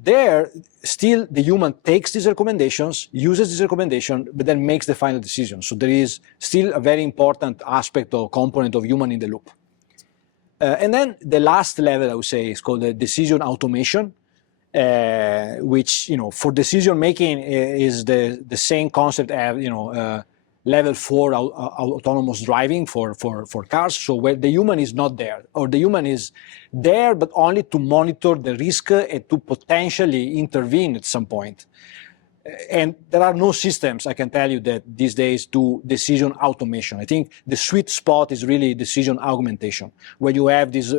there, still the human takes these recommendations, uses this recommendation, but then makes the final decision. So there is still a very important aspect or component of human in the loop. And then the last level, I would say, is called the decision automation, which, for decision making is the same concept as, level 4 autonomous driving for cars. So where the human is not there, or the human is there, but only to monitor the risk and to potentially intervene at some point. And there are no systems, I can tell you, that these days do decision automation. I think the sweet spot is really decision augmentation, where you have this,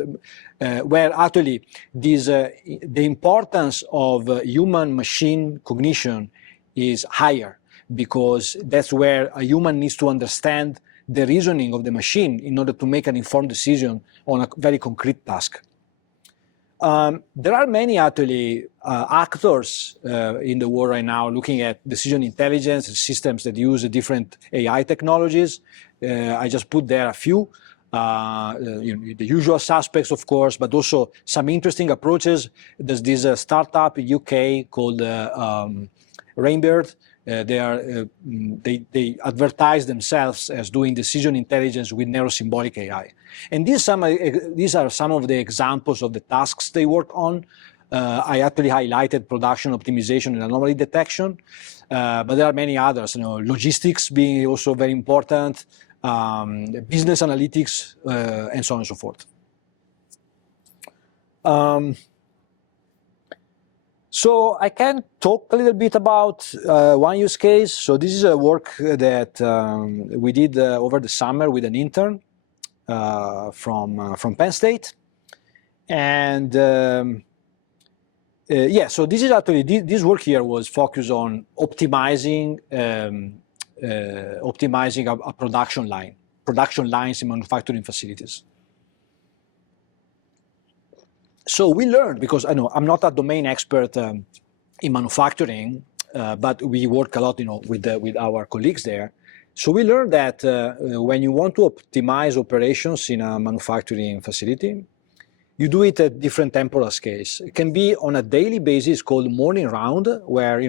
where actually the importance of human-machine cognition is higher, because that's where a human needs to understand the reasoning of the machine in order to make an informed decision on a very concrete task. There are many actually actors in the world right now looking at decision intelligence and systems that use different AI technologies. I just put there a few, the usual suspects, of course, but also some interesting approaches. There's this startup in UK called Rainbird. They advertise themselves as doing decision intelligence with Neuro Symbolic AI. And these are some of the examples of the tasks they work on. I actually highlighted production optimization and anomaly detection, but there are many others. Logistics being also very important, business analytics, and so on and so forth. So I can talk a little bit about one use case. So this is a work that we did over the summer with an intern from Penn State. And so this is actually, this work here was focused on optimizing a production lines in manufacturing facilities. So we learned, because I know I'm not a domain expert in manufacturing, but we work a lot, with our colleagues there. So we learned that when you want to optimize operations in a manufacturing facility, you do it at different temporal scales. It can be on a daily basis called morning round, where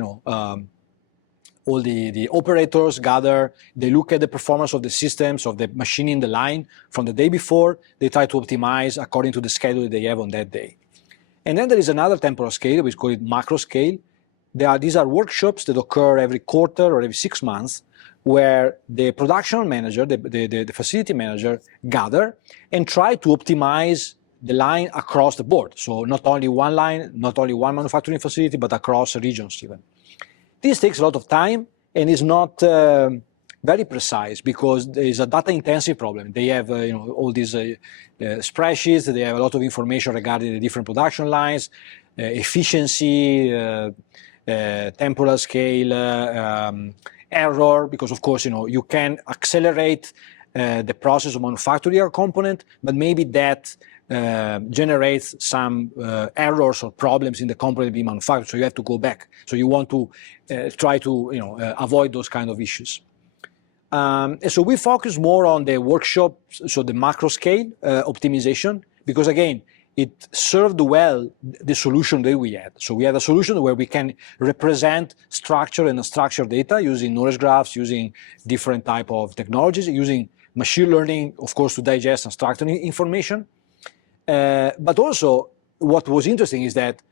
all the operators gather, they look at the performance of the systems, of the machine in the line from the day before, they try to optimize according to the schedule they have on that day. And then there is another temporal scale, we call it macro scale. These are workshops that occur every quarter or every 6 months, where the production manager, the facility manager, gather and try to optimize the line across the board. So not only one line, not only one manufacturing facility, but across regions even. This takes a lot of time and is not very precise because there is a data-intensive problem. They have all these spreadsheets. They have a lot of information regarding the different production lines, efficiency, temporal scale, error. Because of course you can accelerate the process of manufacturing your component, but maybe that generates some errors or problems in the component being manufactured. So you have to go back. So you want to try to avoid those kind of issues. And so we focus more on the workshop, so the macro scale optimization, because again, it served well the solution that we had. So we had a solution where we can represent structured and unstructured data using knowledge graphs, using different type of technologies, using machine learning, of course, to digest and structure information. But also, what was interesting is that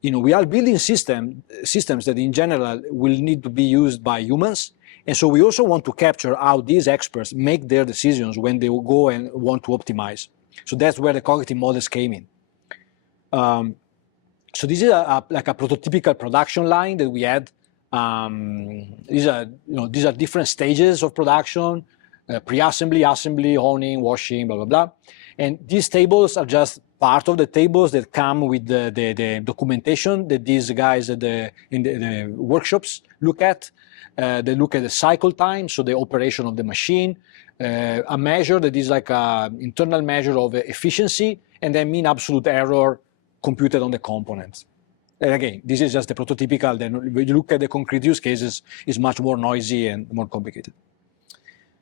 we are building systems that in general will need to be used by humans. And so we also want to capture how these experts make their decisions when they will go and want to optimize. So that's where the cognitive models came in. So this is like a prototypical production line that we had. These are different stages of production: pre-assembly, assembly, honing, washing, blah blah blah. And these tables are just part of the tables that come with the documentation that these guys in the workshops look at. They look at the cycle time, so the operation of the machine, a measure that is like an internal measure of efficiency, and then mean absolute error computed on the components. And again, this is just the prototypical. Then when you look at the concrete use cases, it's much more noisy and more complicated.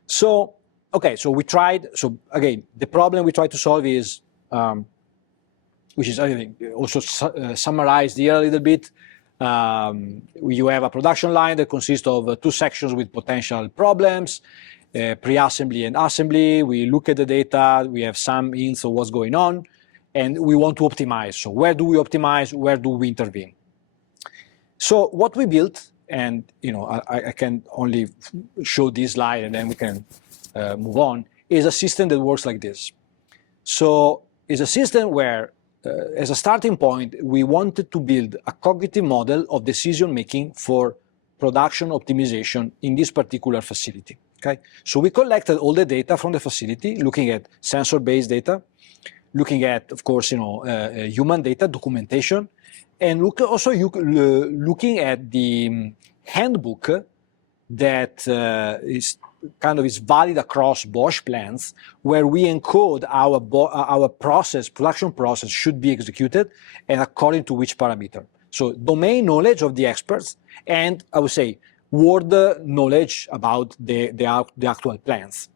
So, okay, so we tried. So again, the problem we tried to solve is, which is I think also summarized here a little bit. You have a production line that consists of two sections with potential problems, pre-assembly and assembly. We look at the data, we have some hints of what's going on, and we want to optimize. So where do we optimize? Where do we intervene? So what we built, and I can only show this slide and then we can move on, is a system that works like this. So it's a system where as a starting point, we wanted to build a cognitive model of decision-making for production optimization in this particular facility. Okay, so we collected all the data from the facility, looking at sensor-based data, looking at, of course, human data, documentation, and looking at the handbook that is valid across Bosch plants, where we encode our production process should be executed and according to which parameter. So domain knowledge of the experts, and I would say word knowledge about the actual plants.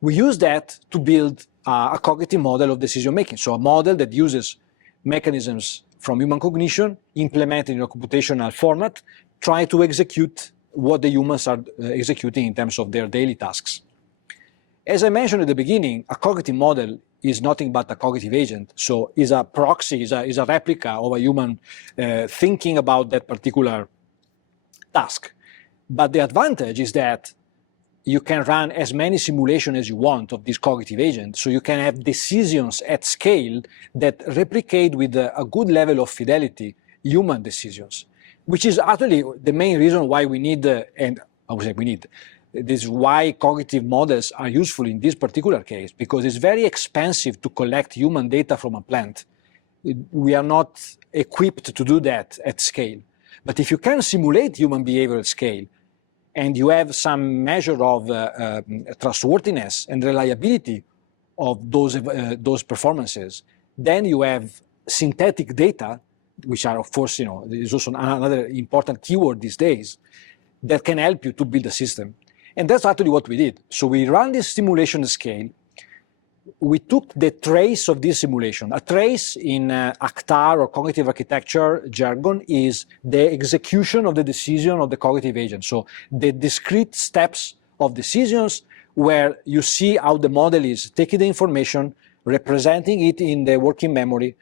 We use that to build a cognitive model of decision making. So a model that uses mechanisms from human cognition implemented in a computational format, trying to execute what the humans are executing in terms of their daily tasks. As I mentioned at the beginning, a cognitive model is nothing but a cognitive agent. So is a proxy, is a replica of a human thinking about that particular task. But the advantage is that you can run as many simulations as you want of this cognitive agent. So you can have decisions at scale that replicate with a good level of fidelity human decisions, which is actually the main reason why we need, and I would say we need, this is why cognitive models are useful in this particular case, because it's very expensive to collect human data from a plant. We are not equipped to do that at scale. But if you can simulate human behavior at scale, and you have some measure of trustworthiness and reliability of those performances, then you have synthetic data, which are, of course, is also another important keyword these days, that can help you to build a system. And that's actually what we did. So we ran this simulation scale. We took the trace of this simulation. A trace in ACTAR or cognitive architecture jargon is the execution of the decision of the cognitive agent. So the discrete steps of decisions where you see how the model is taking the information, representing it in the working memory,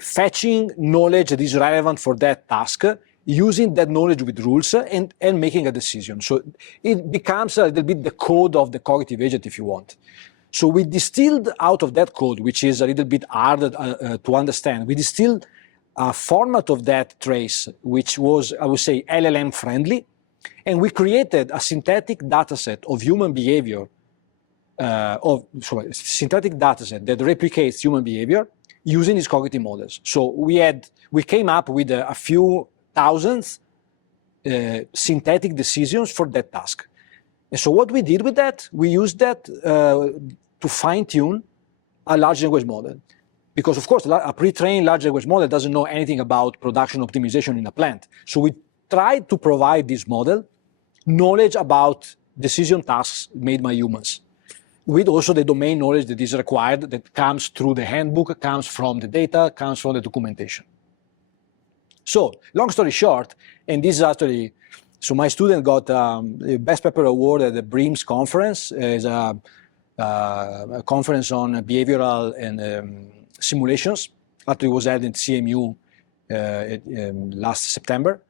fetching knowledge that is relevant for that task, using that knowledge with rules, and making a decision. So it becomes a little bit the code of the cognitive agent, if you want. So we distilled out of that code, which is a little bit harder to understand, we distilled a format of that trace, which was, I would say, LLM friendly, And we created a synthetic dataset of human behavior, synthetic dataset that replicates human behavior using these cognitive models. So we came up with a few thousands synthetic decisions for that task. And so what we did with that, we used that to fine-tune a large language model. Because of course, a pre-trained large language model doesn't know anything about production optimization in a plant. So we tried to provide this model knowledge about decision tasks made by humans, with also the domain knowledge that is required, that comes through the handbook, comes from the data, comes from the documentation. So, long story short, and this is actually, so my student got the Best Paper Award at the BREAMS conference. It's a conference on behavioral and simulations. Actually, it was held in CMU last September,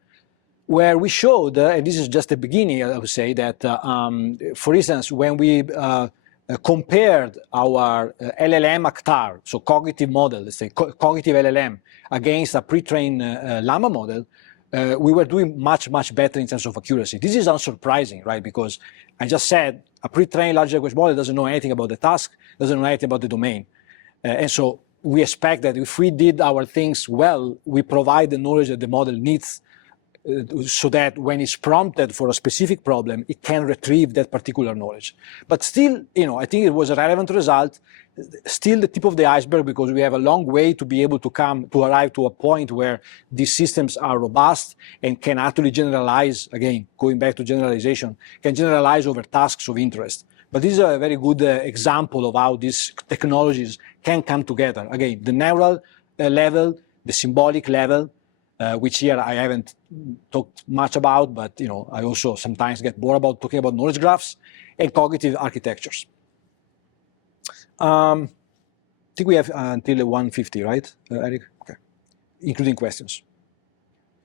where we showed, and this is just the beginning, I would say, that, for instance, when we compared our LLM ACTAR, so cognitive model, let's say cognitive LLM, against a pre-trained llama model, we were doing much, much better in terms of accuracy. This is unsurprising, right? Because I just said a pre-trained large language model doesn't know anything about the task, doesn't know anything about the domain. And so we expect that if we did our things well, we provide the knowledge that the model needs so that when it's prompted for a specific problem, it can retrieve that particular knowledge. But still, I think it was a relevant result, still the tip of the iceberg, because we have a long way to be able to arrive to a point where these systems are robust and can actually generalize, again, going back to generalization, can generalize over tasks of interest. But this is a very good example of how these technologies can come together. Again, the neural level, the symbolic level, which here I haven't talked much about, but I also sometimes get bored about talking about knowledge graphs and cognitive architectures. I think we have until 1:50, right, Eric? Okay, including questions.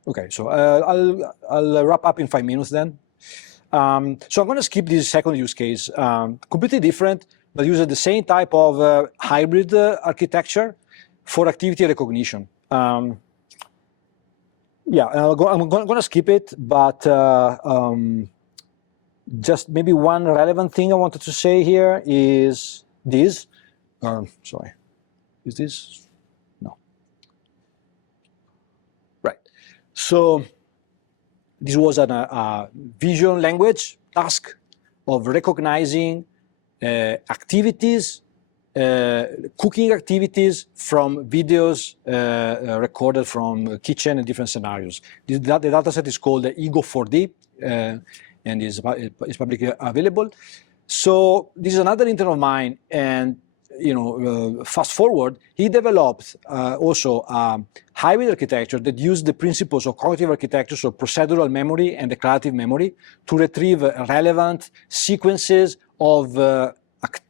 Okay, so I'll wrap up in 5 minutes then. So I'm going to skip this second use case, completely different, but uses the same type of hybrid architecture for activity recognition. Yeah, I'm going to skip it, but just maybe one relevant thing I wanted to say here is this. Sorry, is this? No. Right. So this was a vision language task of recognizing activities, cooking activities from videos recorded from kitchen and different scenarios. The data set is called the Ego 4D and is publicly available. So this is another intern of mine, and fast forward, he developed also a hybrid architecture that used the principles of cognitive architecture, so procedural memory and declarative memory, to retrieve relevant sequences of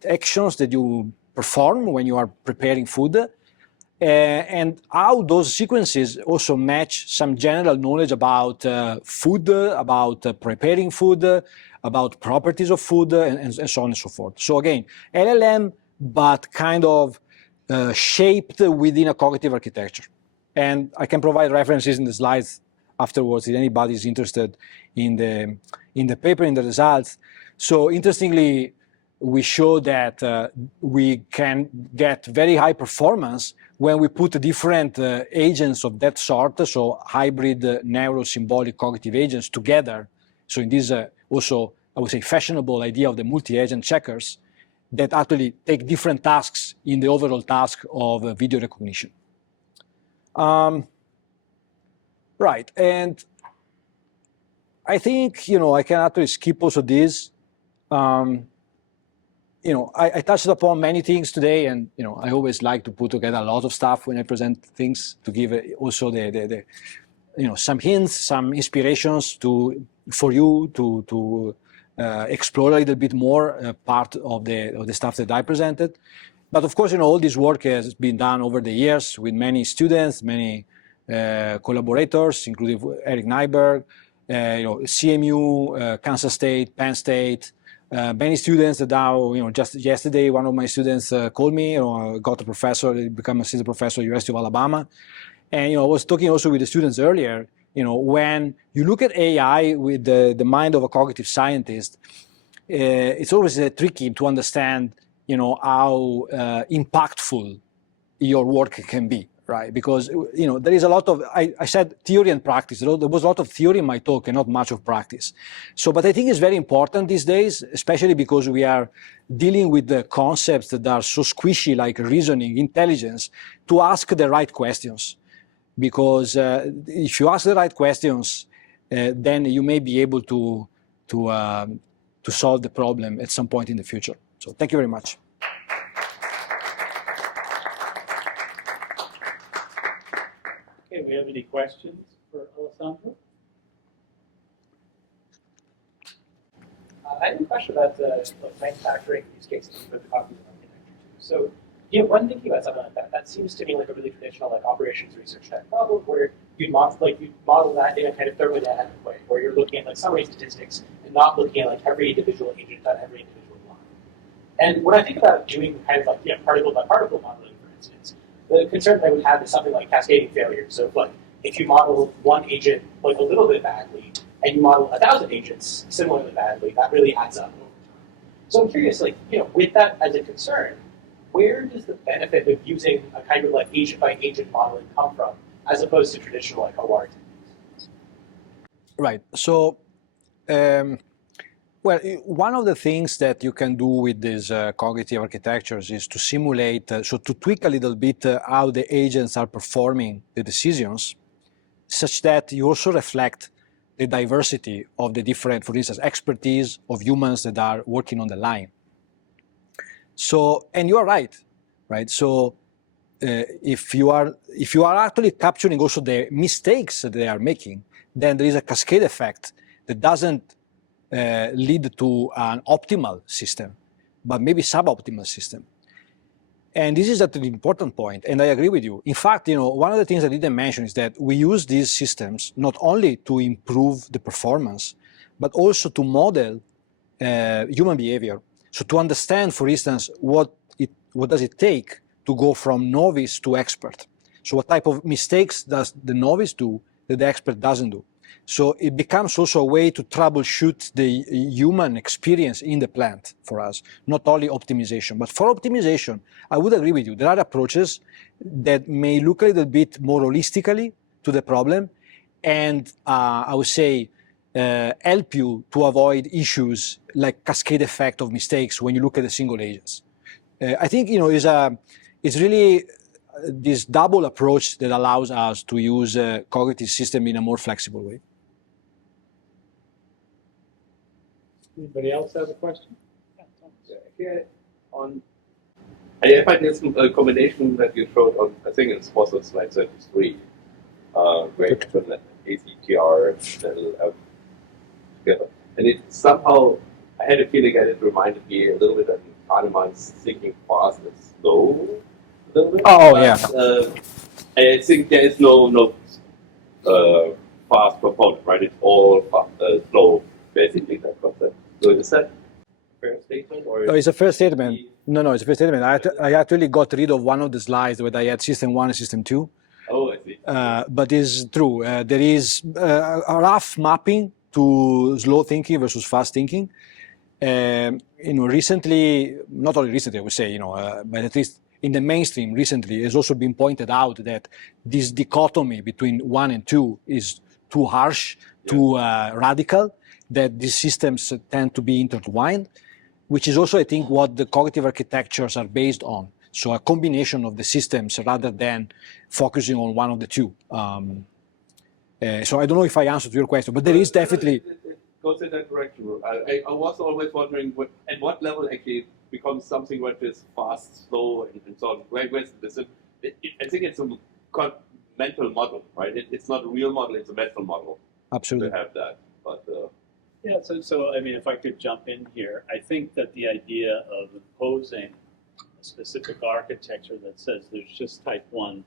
actions that you perform when you are preparing food, and how those sequences also match some general knowledge about food, about preparing food, about properties of food, and so on and so forth. So again, LLM, but kind of shaped within a cognitive architecture. And I can provide references in the slides afterwards if anybody is interested in the paper, in the results. So interestingly, we show that we can get very high performance when we put different agents of that sort, so hybrid neuro symbolic cognitive agents together. So in this also, I would say, fashionable idea of the multi-agent checkers that actually take different tasks in the overall task of video recognition. Right, and I think, I can actually skip also this. I touched upon many things today, and I always like to put together a lot of stuff when I present things to give also the some hints, some inspirations for you to explore a little bit more part of the stuff that I presented. But of course, all this work has been done over the years with many students, many collaborators, including Eric Nyberg, CMU, Kansas State, Penn State. Many students that now, just yesterday, one of my students called me, got a professor, become assistant professor at University of Alabama. And, I was talking also with the students earlier, when you look at AI with the mind of a cognitive scientist, it's always tricky to understand, how impactful your work can be, right? Because there is a lot of I said theory and practice. There was a lot of theory in my talk and not much of practice. So, but I think it's very important these days, especially because we are dealing with the concepts that are so squishy, like reasoning, intelligence, to ask the right questions. Because if you ask the right questions, then you may be able to solve the problem at some point in the future. So thank you very much. Okay, we have any questions for Alessandro? I have a question about the manufacturing use cases for the cognitive architecture too. So, when thinking about something like that, that seems to me like a really traditional operations research type problem where you'd model that in a kind of thermodynamic way, where you're looking at summary statistics and not looking at every individual agent on every individual line. And when I think about doing kind of particle by particle modeling, for instance, the concern that I would have is something like cascading failure. So if you model one agent a little bit badly and you model 1,000 agents similarly badly, that really adds up over time. So I'm curious, with that as a concern, where does the benefit of using a kind of agent by agent modeling come from, as opposed to traditional OR techniques? Right. So, well, one of the things that you can do with these cognitive architectures is to simulate, so to tweak a little bit how the agents are performing the decisions, such that you also reflect the diversity of the different, for instance, expertise of humans that are working on the line. So, and you are right? So, if you are actually capturing also the mistakes that they are making, then there is a cascade effect that doesn't lead to an optimal system, but maybe suboptimal system. And this is an important point, and I agree with you. In fact, one of the things I didn't mention is that we use these systems not only to improve the performance, but also to model human behavior. So to understand, for instance, what does it take to go from novice to expert? So what type of mistakes does the novice do that the expert doesn't do? So it becomes also a way to troubleshoot the human experience in the plant for us, not only optimization. But for optimization, I would agree with you. There are approaches that may look a little bit more holistically to the problem, and I would say help you to avoid issues like cascade effect of mistakes when you look at the single agents. I think it's really this double approach that allows us to use a cognitive system in a more flexible way. Anybody else have a question? I find this combination that you showed on, I think it's also slide 33, where you put ACTR and LF together. And it somehow, I had a feeling that it reminded me a little bit of Kahneman's thinking fast and slow. A little bit. Oh, but, yeah. I think there is no fast component, right? It's all slow, basically, that concept. So is that a fair statement? Or it's a fair statement. No, it's a fair statement. I actually got rid of one of the slides where I had system 1 and system 2. Oh, I see. But it's true. There is a rough mapping to slow thinking versus fast thinking. Recently, not only recently, I would say, but at least in the mainstream recently, has also been pointed out that this dichotomy between 1 and 2 is too harsh, too radical, that these systems tend to be intertwined, which is also, I think, what the cognitive architectures are based on. So a combination of the systems rather than focusing on one of the two. So I don't know if I answered your question, but there is definitely... It goes in that direction. I was always wondering at what level actually it becomes something which is fast, slow, and so on. Where's this? I think it's a mental model, right? It's not a real model, it's a mental model. Absolutely. To have that. But, yeah, so I mean, if I could jump in here, I think that the idea of imposing a specific architecture that says there's just type 1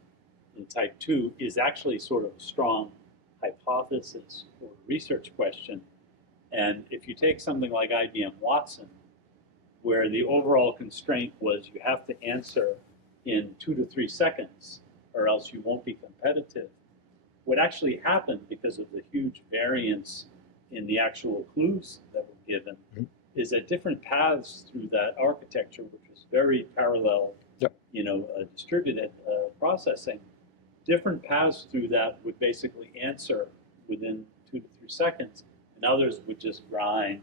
and type 2 is actually sort of a strong hypothesis or research question. And if you take something like IBM Watson, where the overall constraint was you have to answer in 2 to 3 seconds or else you won't be competitive, what actually happened because of the huge variance in the actual clues that were given is that different paths through that architecture, which was very parallel, distributed processing, different paths through that would basically answer within 2 to 3 seconds, and others would just grind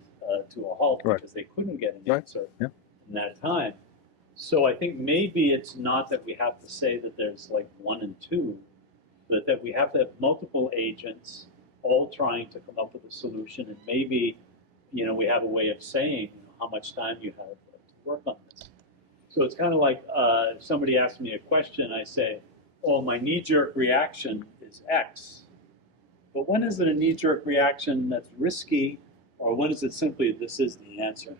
to a halt because they couldn't get an answer in that time. So I think maybe it's not that we have to say that there's like 1 and 2, but that we have to have multiple agents all trying to come up with a solution, and maybe we have a way of saying how much time you have to work on this. So it's kind of like if somebody asks me a question, I say, oh, my knee-jerk reaction is X. But when is it a knee-jerk reaction that's risky, or when is it simply, this is the answer?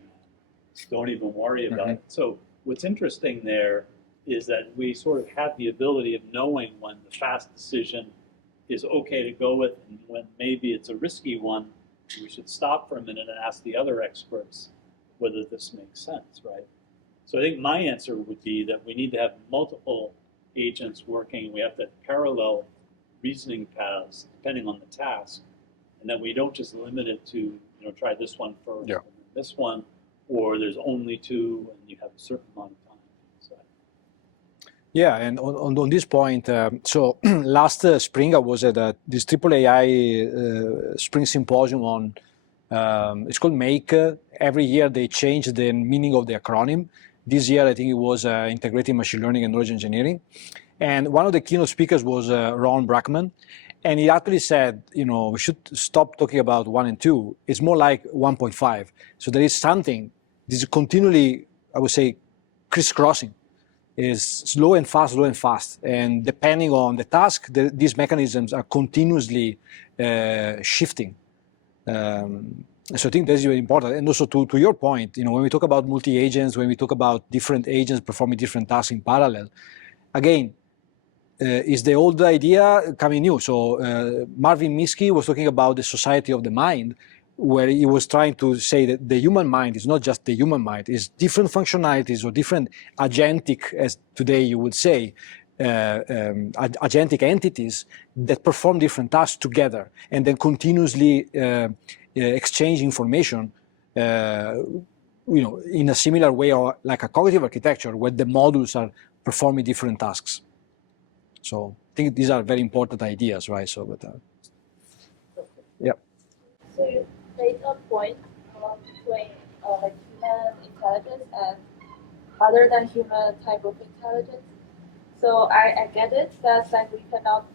Don't even worry about it. So what's interesting there is that we sort of have the ability of knowing when the fast decision is okay to go with, and when maybe it's a risky one, we should stop for a minute and ask the other experts whether this makes sense, right? So I think my answer would be that we need to have multiple agents working. We have to have parallel reasoning paths depending on the task, and that we don't just limit it to try this one first, and then this one, or there's only 2 and you have a certain amount of time. So. Yeah, and on this point, so last spring I was at this AAAI spring symposium on, it's called MAKE. Every year they change the meaning of the acronym. This year I think it was Integrating Machine Learning and Knowledge Engineering. And one of the keynote speakers was Ron Brackman. And he actually said, we should stop talking about 1 and 2. It's more like 1.5. So there is something, this is continually, I would say, crisscrossing. Is slow and fast. And depending on the task, these mechanisms are continuously shifting. So I think that's very important. And also to your point, when we talk about multi-agents, when we talk about different agents performing different tasks in parallel, again, is the old idea coming new? So Marvin Minsky was talking about the society of the mind, where he was trying to say that the human mind is not just the human mind, it's different functionalities or different agentic, as today you would say, agentic entities that perform different tasks together and then continuously exchange information, in a similar way, or like a cognitive architecture where the modules are performing different tasks. So I think these are very important ideas, right? So, but yeah. So you made a point between like human intelligence and other than human type of intelligence. So I get it that like we cannot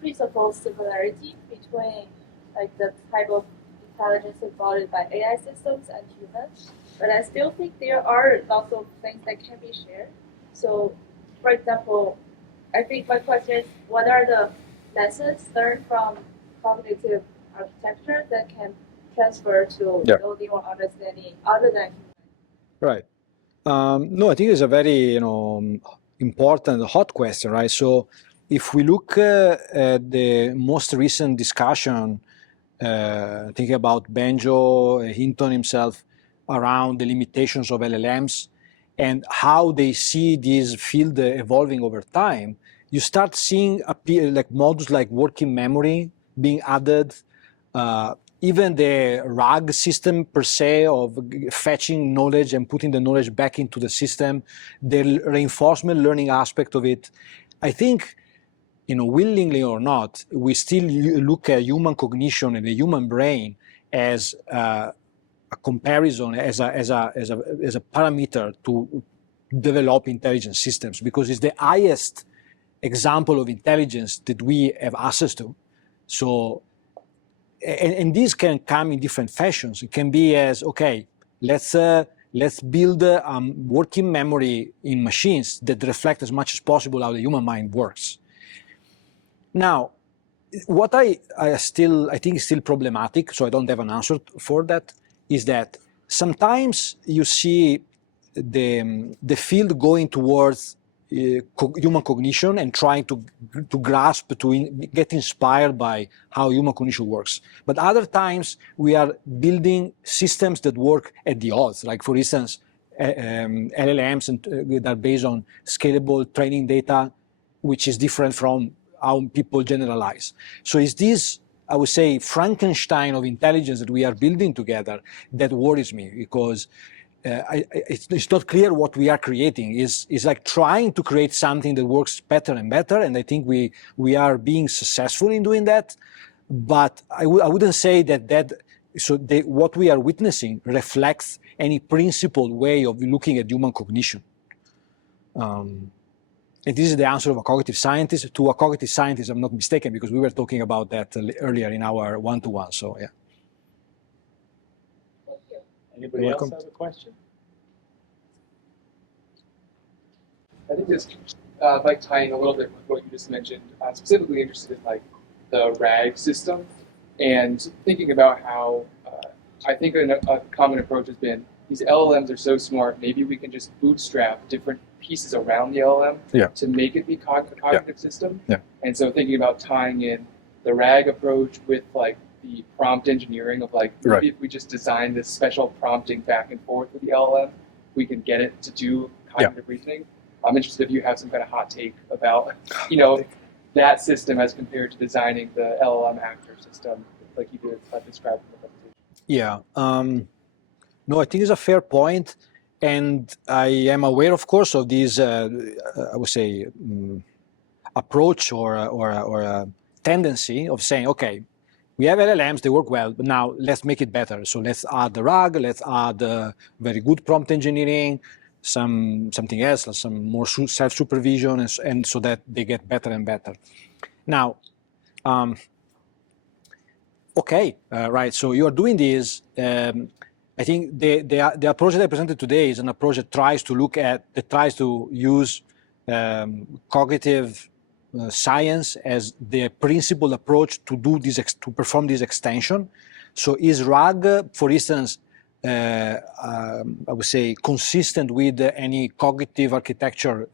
presuppose similarity between like the type of intelligence embodied by AI systems and humans, but I still think there are lots of things that can be shared. So, for example, I think my question is, what are the lessons learned from cognitive architecture that can transfer to building or understanding other than human? Right. No, I think it's a very important, hot question, right? So if we look at the most recent discussion, thinking about Benjo, Hinton himself, around the limitations of LLMs and how they see this field evolving over time, you start seeing like modules like working memory being added, even the RAG system per se of fetching knowledge and putting the knowledge back into the system, the reinforcement learning aspect of it. I think, willingly or not, we still look at human cognition and the human brain as a comparison, as a parameter to develop intelligent systems, because it's the highest example of intelligence that we have access to. So, and these can come in different fashions. It can be as, okay, let's build working memory in machines that reflect as much as possible how the human mind works. Now, what I think is still problematic, so I don't have an answer for that, is that sometimes you see the field going towards human cognition and trying to grasp, to get inspired by how human cognition works. But other times we are building systems that work at the odds. Like for instance, LLMs that are based on scalable training data, which is different from how people generalize. So is this, I would say, Frankenstein of intelligence that we are building together that worries me, because it's not clear what we are creating. It's like trying to create something that works better and better, and I think we are being successful in doing that. But I wouldn't say that what we are witnessing reflects any principled way of looking at human cognition. And this is the answer of a cognitive scientist. To a cognitive scientist, I'm not mistaken, because we were talking about that earlier in our one-to-one. So yeah. Anybody else have a question? I think just like tying a little bit with what you just mentioned. I'm specifically interested in like the RAG system and thinking about how I think a common approach has been these LLMs are so smart. Maybe we can just bootstrap different pieces around the LLM to make it be a cognitive system. Yeah. And so thinking about tying in the RAG approach with like the prompt engineering of like, maybe if we just design this special prompting back and forth with the LLM, we can get it to do cognitive reasoning. I'm interested if you have some kind of hot take about, that system as compared to designing the LLM actor system, like you did describe in the presentation. Yeah. No, I think it's a fair point, and I am aware, of course, of this. I would say approach or a tendency of saying, okay, we have LLMs, they work well, but now let's make it better. So let's add the RAG, let's add very good prompt engineering, something else, some more self-supervision, and so that they get better and better. Now, okay, right, so you are doing this. I think the approach that I presented today is an approach that tries to use cognitive science as the principal approach to do this, to perform this extension. So is RAG, for instance, I would say consistent with any cognitive architecture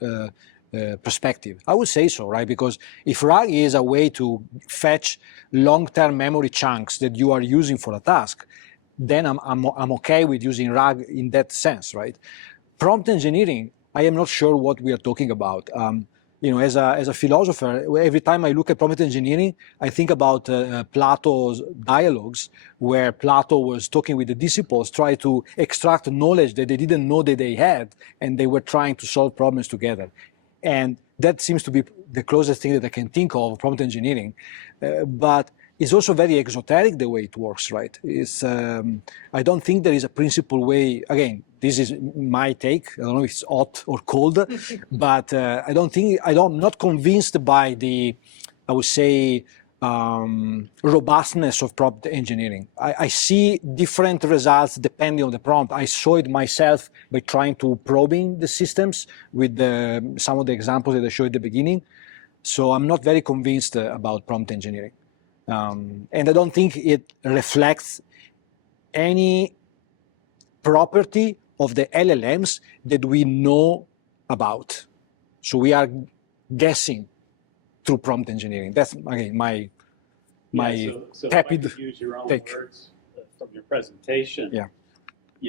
perspective? I would say so, right? Because if RAG is a way to fetch long-term memory chunks that you are using for a task, then I'm okay with using RAG in that sense, right? Prompt engineering, I am not sure what we are talking about. As a philosopher, every time I look at prompt engineering, I think about Plato's dialogues, where Plato was talking with the disciples, trying to extract knowledge that they didn't know that they had, and they were trying to solve problems together. And that seems to be the closest thing that I can think of prompt engineering. But it's also very exoteric the way it works, right? I don't think there is a principled way. Again, this is my take. I don't know if it's hot or cold, but I'm not convinced by the, I would say, robustness of prompt engineering. I see different results depending on the prompt. I saw it myself by trying to probing the systems with some of the examples that I showed at the beginning. So I'm not very convinced about prompt engineering. And I don't think it reflects any property of the LLMs that we know about. So we are guessing through prompt engineering. That's, again, my so tepid if I could use your own take. words from your presentation. Yeah.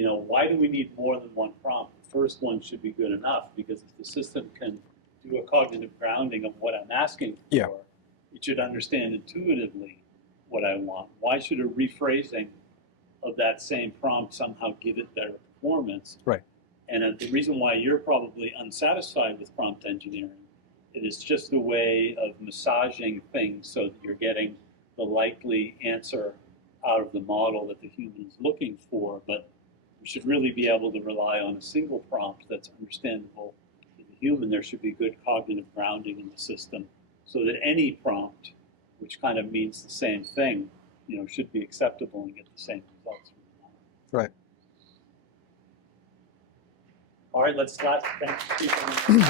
Why do we need more than one prompt? The first one should be good enough, because if the system can do a cognitive grounding of what I'm asking for, it should understand intuitively what I want. Why should a rephrasing of that same prompt somehow give it better performance? Right. And the reason why you're probably unsatisfied with prompt engineering, it is just a way of massaging things so that you're getting the likely answer out of the model that the human is looking for. But we should really be able to rely on a single prompt that's understandable to the human. There should be good cognitive grounding in the system, so that any prompt, which kind of means the same thing, should be acceptable and get the same results from the model. Right. All right, let's start. Thanks for keeping me.